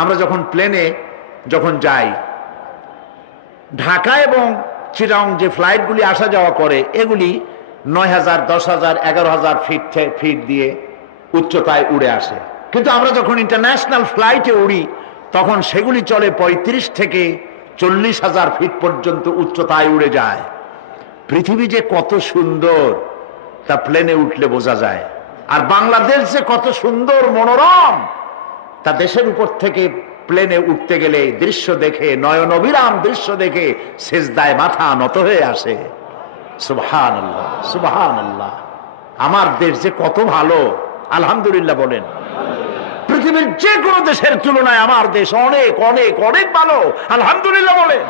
আমরা যখন প্লেনে যখন যাই, ঢাকা এবং চিটাগং যে ফ্লাইটগুলি আসা যাওয়া করে, এগুলি ৯,০০০, ১০,০০০, ১১,০০০ ফিট দিয়ে উচ্চতায় উড়ে আসে। কিন্তু আমরা যখন ইন্টারন্যাশনাল ফ্লাইটে উড়ি তখন সেগুলি চলে ৩৫ থেকে ৪০,০০০ ফিট পর্যন্ত উচ্চতায় উড়ে যায়। পৃথিবী যে কত সুন্দর তা প্লেনে উঠলে বোঝা যায়। আর বাংলাদেশ যে কত সুন্দর মনোরম তা দেশের উপর থেকে প্লেনে উঠতে গেলে দৃশ্য দেখে, নয়ন অবিরাম দৃশ্য দেখে সেজদায় মাথা নত হয়ে আসে। সুবহানাল্লাহ, সুবহানাল্লাহ। আমার দেশ যে কত ভালো, আলহামদুলিল্লাহ বলেন। পৃথিবীর যে কোনো দেশের তুলনায় আমার দেশ অনেক অনেক অনেক ভালো, আলহামদুলিল্লাহ বলেন।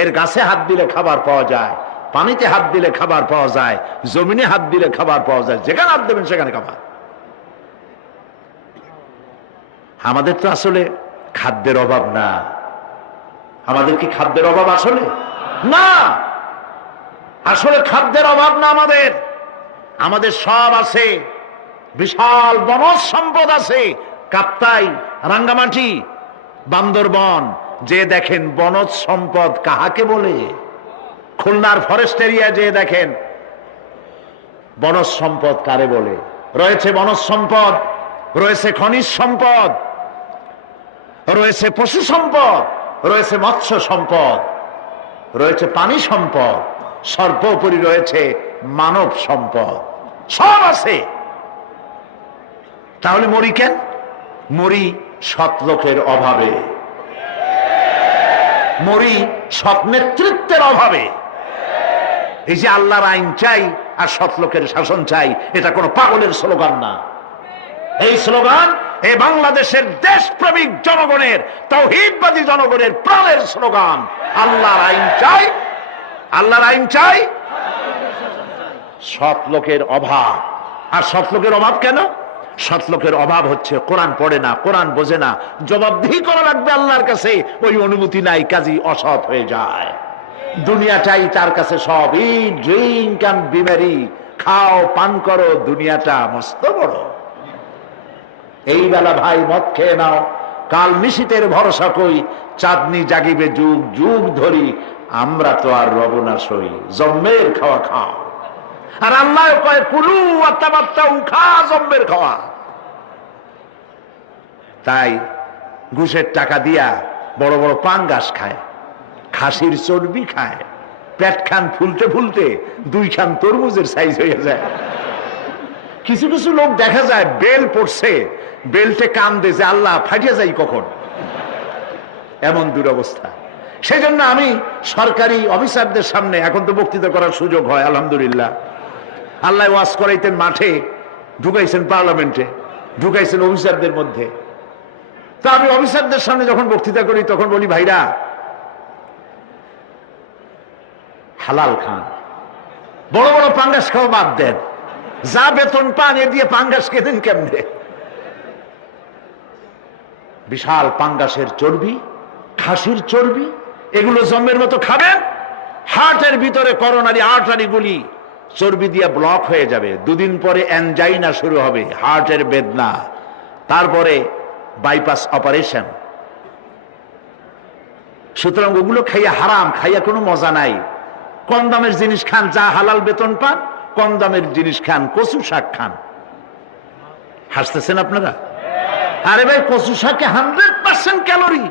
এর গাছে হাত দিলে খাবার পাওয়া যায়, পানিতে হাত দিলে খাবার পাওয়া যায়, জমিনে হাত দিলে খাবার পাওয়া যায়, যেখানে হাত দেবেন সেখানে খাবার। আমাদের তো আসলে খাদ্যের অভাব না। আমাদের কি খাদ্যের অভাব আসলে? না, আসলে খাদ্যের অভাব না আমাদের। আমাদের সব আছে, বিশাল বনজ সম্পদ আছে। কাপ্তাই, রাঙ্গামাটি, বান্দরবন যে দেখেন বনজ সম্পদ কাহাকে বলে। খুলনার ফরেস্ট এরিয়া যে দেখেন বনজ সম্পদ কারে বলে। রয়েছে বনজ সম্পদ, রয়েছে খনিজ সম্পদ, রয়েছে পশু সম্পদ, রয়েছে মৎস্য সম্পদ, রয়েছে পানি সম্পদ, সর্বোপরি রয়েছে মানব সম্পদ। সব আছে। তাহলে মরি কেন? মরি সৎ লোকের অভাবে, মরি সৎ নেতৃত্বের অভাবে। এই যে আল্লাহর আইন চাই আর সৎ লোকের শাসন চাই, এটা কোনো পাগলের স্লোগান না। এই স্লোগান এই বাংলাদেশের দেশপ্রেমিক জনগণের, তাওহীদবাদী জনগণের প্রাণের স্লোগান। আল্লাহর আইন চাই, আল্লাহর আইন চাই, সৎ লোকের অভাব। আর সৎ লোকের অভাব কেন? সৎ লোকের অভাব হচ্ছে কোরআন পড়ে না, কোরআন বোঝে না, জবাবদিহি করা লাগবে আল্লাহর কাছে, ওই অনুমতি নাই, কাজী অসৎ হয়ে যায়। দুনিয়াটাই তার কাছে সব। ইট, ড্রিঙ্ক এন্ড বি মেরি, খাও পান করো, দুনিয়াটা মস্ত বড়। এই বেলা ভাই মদ খেয়ে নাও, কাল নিশীতের ভরসা কই, চাঁদনি জাগিবে যুগ যুগ ধরি, আমরা তো আর রব না সই, জম্মের খাওয়া খাও। আর আল্লাহ কয় কুলু ওয়াতামাত্তাউ, খা জম্মের খাওয়া। তাই ঘুষের টাকা দিয়া বড় বড় পাঙ্গাস খায়, খাসির চর্বি খায়, পেট খান ফুলতে ফুলতে 2 খান তরমুজের সাইজ হয়ে যায়। কিছু কিছু লোক দেখা যায় বেল পড়ছে, বেলটে কান্দে যে আল্লাহ ফাটিয়া যাই কখন, এমন দুরবস্থা। সেই জন্য আমি সরকারি অফিসারদের সামনে এখন তো বক্তৃতা করার সুযোগ হয় আলহামদুলিল্লাহ। আল্লাহ ওয়াজ করাইতেন মাঠে, ঢুকাইছেন পার্লামেন্টে, ঢুকাইছেন অফিসারদের মধ্যে। তো আমি অফিসারদের সামনে যখন বক্তৃতা করি তখন বলি, ভাইরা হালাল খান, বড় বড় পাঙ্গাস খাওয়া বাদ দেন, যা বেতন পান এ দিয়ে পাঙ্গাস কেনেন কেমনে? বিশাল পাঙ্গাসের চর্বি, খাসির চর্বি, এগুলো জম্মের মতো খাবেন, হার্টের ভিতরে করোনারি আর্টারি গুলি চর্বি দিয়ে ব্লক হয়ে যাবে, 2 দিন পরে অ্যানজাইনা শুরু হবে, হার্টের বেদনা, তারপরে বাইপাস অপারেশন। সুতরাং ওগুলো খাইয়া হারাম, খাইয়া কোনো মজা নাই। কম দামের জিনিস খান, যা হালাল বেতন পান, কম দামের জিনিস খান, কচু শাক খান। হাসতেছেন আপনারা? আরে ভাই, কচু শাকে 100% ক্যালোরি,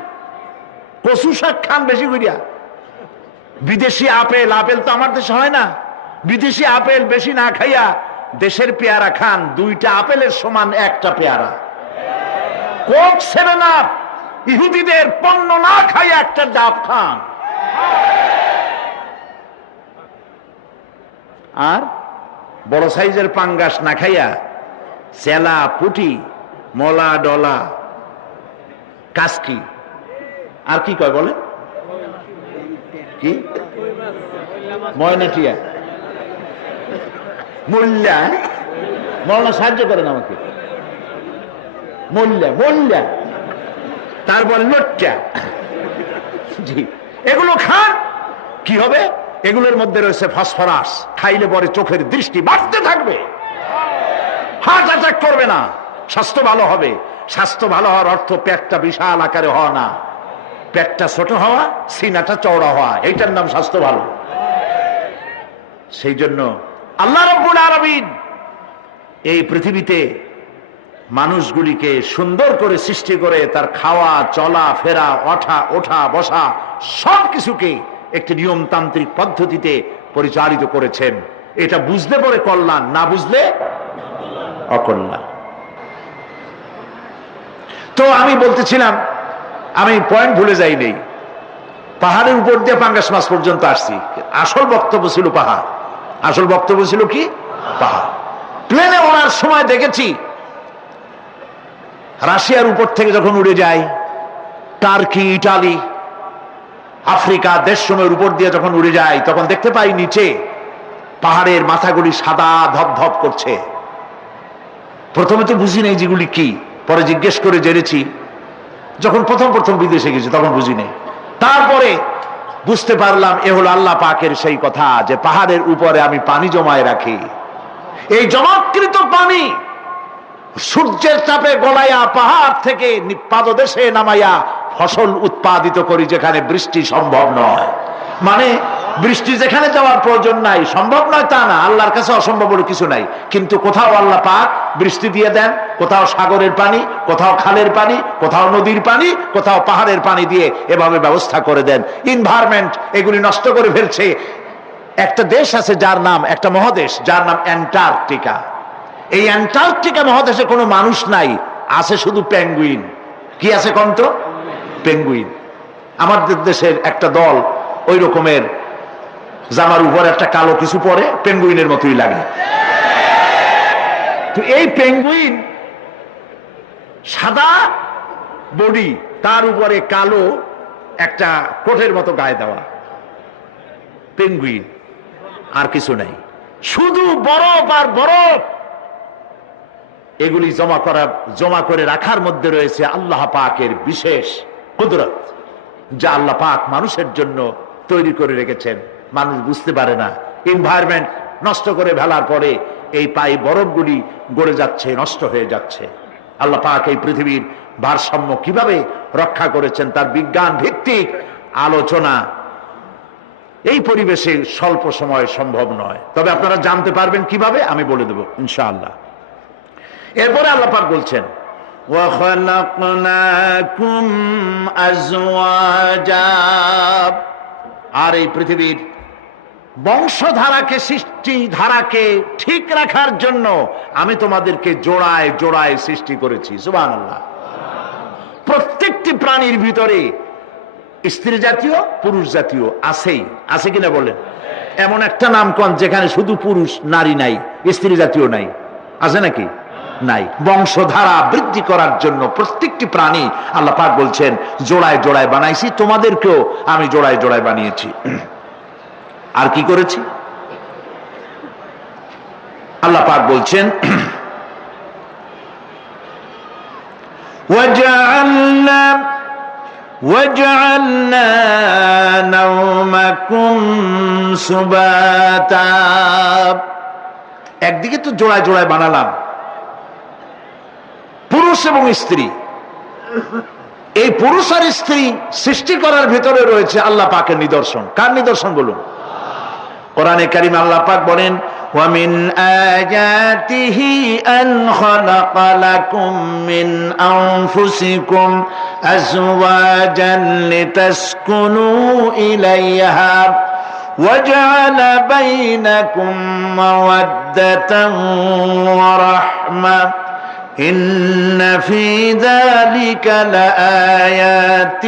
কচু শাক খান বেশি করিয়া। বিদেশি আপেল, আপেল তো আমার দেশে হয় না, বিদেশি আপেল বেশি না খাইয়া দেশের পেয়ারা খান, 2টা আপেলের সমান 1টা পেয়ারা। কোক 7 আপ ইহুদিদের পণ্য না খাইয়া 1টা ডাব খান। আর বড় সাইজের পাঙ্গাস না খাইয়া চেলা, পুটি, মলা, ডলা, কাসকি, আর কি কয় বলে, কি ময়নাটিয়া, মোল্লা, মৌলানা সাহায্য করেন আমাকে, মোল্লা মোল্লা, তারপর লোট্টা, জি, এগুলো খান। কি হবে? এগুলোর মধ্যে রয়েছে ফসফরাস, খাইলে পরে চোখের দৃষ্টি বাড়তে থাকবে, হার্ট অ্যাটাক করবে না, স্বাস্থ্য ভালো হবে। স্বাস্থ্য ভালো হওয়ার অর্থ পেটটা বিশাল আকারে হওয়া না, পেটটা ছোট হওয়া, সিনাটা চওড়া হওয়া, এইটার নাম স্বাস্থ্য ভালো। সেই জন্য আল্লাহ রাব্বুল আলামিন এই পৃথিবীতে মানুষগুলিকে সুন্দর করে সৃষ্টি করে তার খাওয়া, চলা ফেরা, ওঠা বসা সবকিছুকে একটি নিয়মতান্ত্রিক পদ্ধতিতে পরিচালিত করেছেন। এটা বুঝলে পরে কল্যাণ, না বুঝলে অকল্যাণ। তো আমি বলতেছিলাম, আমি পয়েন্ট ভুলে যাই নেই, পাহাড়ের উপর দিয়ে পাঙ্গাস মাছ পর্যন্ত আসছি। আসল বক্তব্য ছিল পাহাড়, আসল বক্তব্য ছিল কি পাহাড়। প্লেনে ওড়ার সময় দেখেছি রাশিয়ার উপর থেকে যখন উড়ে যায়, টার্কি, ইটালি, আফ্রিকা দেশসমূহের উপর দিয়ে যখন উড়ে যায়, তখন দেখতে পাই নিচে পাহাড়ের মাথাগুলি সাদা ধপধপ করছে। প্রথমে তো বুঝি নেই যেগুলি কি, পরে জিজ্ঞেস করে জেনেছি। যখন প্রথম বিদেশে গেছি তখন বুঝি নেই, তারপরে বুঝতে পারলাম এ হলো আল্লাহ পাকের সেই কথা যে পাহাড়ের উপরে আমি পানি জমায় রাখি। এই জমাকৃত পানি সূর্যের চাপে গলাইয়া পাহাড় থেকে পাদদেশে নামাইয়া ফসল উৎপাদিত করি, যেখানে বৃষ্টি সম্ভব নয়। মানে বৃষ্টি যেখানে যাওয়ার প্রয়োজন নাই, সম্ভব নয় তা না, আল্লাহর কাছে অসম্ভব বলে কিছু নাই। কিন্তু কোথাও আল্লাহ পাক বৃষ্টি দিয়ে দেন, কোথাও সাগরের পানি, কোথাও খালের পানি, কোথাও নদীর পানি, কোথাও পাহাড়ের পানি দিয়ে এভাবে ব্যবস্থা করে দেন। এনভায়রনমেন্ট এগুলি নষ্ট করে ফেলছে। একটা দেশ আছে যার নাম, একটা মহাদেশ যার নাম অ্যান্টার্কটিকা। এই অ্যান্টার্কটিকা মহাদেশে কোনো মানুষ নাই, আছে শুধু পেঙ্গুইন। কি আছে কোন তো? পেঙ্গুইন। আমাদের দেশের একটা দল ওই রকমের জামার উপর একটা কালো কিছু পরে, পেঙ্গুইনের মতোই লাগে। তো এই পেঙ্গুইন সাদা বডি, তার উপরে কালো একটা কোটের মতো গায়ে দেওয়া, পেঙ্গুইন, আর কিছু নাই, শুধু বরফ আর বরফ। এগুলি জমা করে রাখার মধ্যে রয়েছে আল্লাহ পাকের বিশেষ কুদরত, যা আল্লাহ পাক মানুষের জন্য তৈরি করে রেখেছেন। মানুষ বুঝতে পারে না। এনভায়রনমেন্ট নষ্ট করে ফেলার পরে এই বরফগুলি গড়ে যাচ্ছে, নষ্ট হয়ে যাচ্ছে। আল্লাহ পাক এই পৃথিবীর ভারসাম্য কিভাবে রক্ষা করেছেন তার বিজ্ঞান ভিত্তিক আলোচনা এই পরিবেশে স্বল্প সময়ে সম্ভব নয়। তবে আপনারা জানতে পারবেন কিভাবে, আমি বলে দেব ইনশাআল্লাহ। এরপরে আল্লাহ পাক বলছেন وَخَلَقْنَاكُمْ أَزْوَاجًا, আর এই পৃথিবীর বংশধারাকে, সৃষ্টি ধারাকে ঠিক রাখার জন্য আমি তোমাদেরকে জোড়ায় জোড়ায় সৃষ্টি করেছি। সুবহানাল্লাহ। প্রত্যেকটি প্রাণীর ভিতরে স্ত্রী জাতীয় পুরুষ জাতীয় আছেই, আছে কিনা বলেন? এমন একটা নামকরণ যেখানে শুধু পুরুষ নারী নাই, স্ত্রী জাতীয় নাই, আছে নাকি? নাই। বংশধারা বৃদ্ধি করার জন্য প্রত্যেকটি প্রাণী আল্লাহ পাক বলছেন জোড়ায় জোড়ায় বানাইছি, তোমাদেরকেও আমি জোড়ায় জোড়ায় বানিয়েছি। আর কি করেছি আল্লাহ পাক বলছেন وَجَعَلْنَا نَوْمَكُمْ سُبَاتًا, একদিকে তো জোড়ায় জোড়ায় বানালাম পুরুষ এবং স্ত্রী, এই পুরুষ আর স্ত্রী সৃষ্টি করার ভিতরে রয়েছে আল্লাহ পাকের নিদর্শন। কার নিদর্শন বলুন? কোরআনে কারীমে আল্লাহ পাক বলেন وَمِنْ آيَاتِهِ أَنْ خَلَقَ لَكُم مِّنْ أَنفُسِكُمْ أَزْوَاجًا لِتَسْكُنُوا إِلَيْهَا وَجَعَلَ بَيْنَكُم مَّوَدَّةً وَرَحْمَةً إِنَّ فِي ذَلِكَ لَآيَاتٍ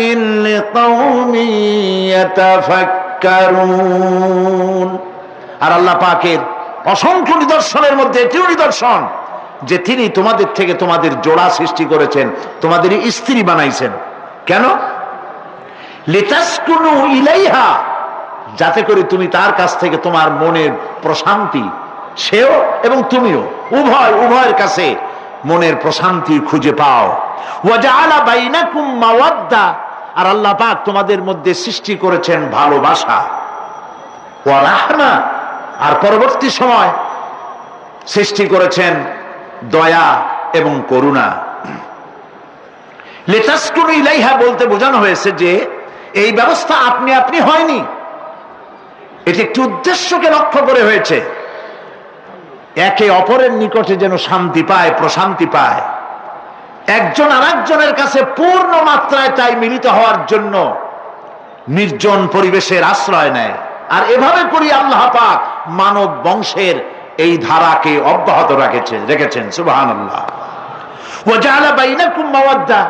لِقَوْمٍ يَتَفَكَّرُونَ। আর আল্লাহ পাকের অসংখ্য নিদর্শনের মধ্যে এটিও নিদর্শন যে তিনি তোমাদের থেকে তোমাদের জোড়া সৃষ্টি করেছেন, তোমাদের স্ত্রী বানাইছেন। কেন? লিতাসকুনু ইলাইহা, যাতে করে তুমি তার কাছ থেকে তোমার মনের প্রশান্তি, সেও এবং তুমিও উভয়ের কাছে মনের প্রশান্তি খুঁজে পাও। ওয়াজআলা বাইনাকুম মাওয়াদ্দা, আর আল্লাহ পাক তোমাদের মধ্যে সৃষ্টি করেছেন ভালোবাসা। ওয়া রাহমা, আর পরবর্তী সময় সৃষ্টি করেছেন দয়া এবং করুণা। লিতাসকুনু ইলাইহা বলতে বোঝানো হয়েছে যে এই ব্যবস্থা আপনি আপনি হয়নি, এটি একটি উদ্দেশ্যকে লক্ষ্য করে হয়েছে। একে অপরের নিকটে যেন শান্তি পায়, প্রশান্তি পায়, একজন আরেকজনের কাছে পূর্ণ মাত্রায় তাই মিলিত হওয়ার জন্য নির্জন পরিবেশের আশ্রয় নেয়। আর এভাবে করি আল্লাহ পাক মানব বংশের এই ধারাকে অব্যাহত রেখেছেন। সুবহানাল্লাহ। ওয়া জাআলা বাইনাকুম মাওয়াদ্দা,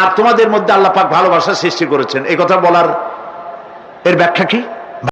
আর তোমাদের মধ্যে আল্লাহ পাক ভালোবাসা সৃষ্টি করেছেন। এই কথা বলার এর ব্যাখ্যা কি?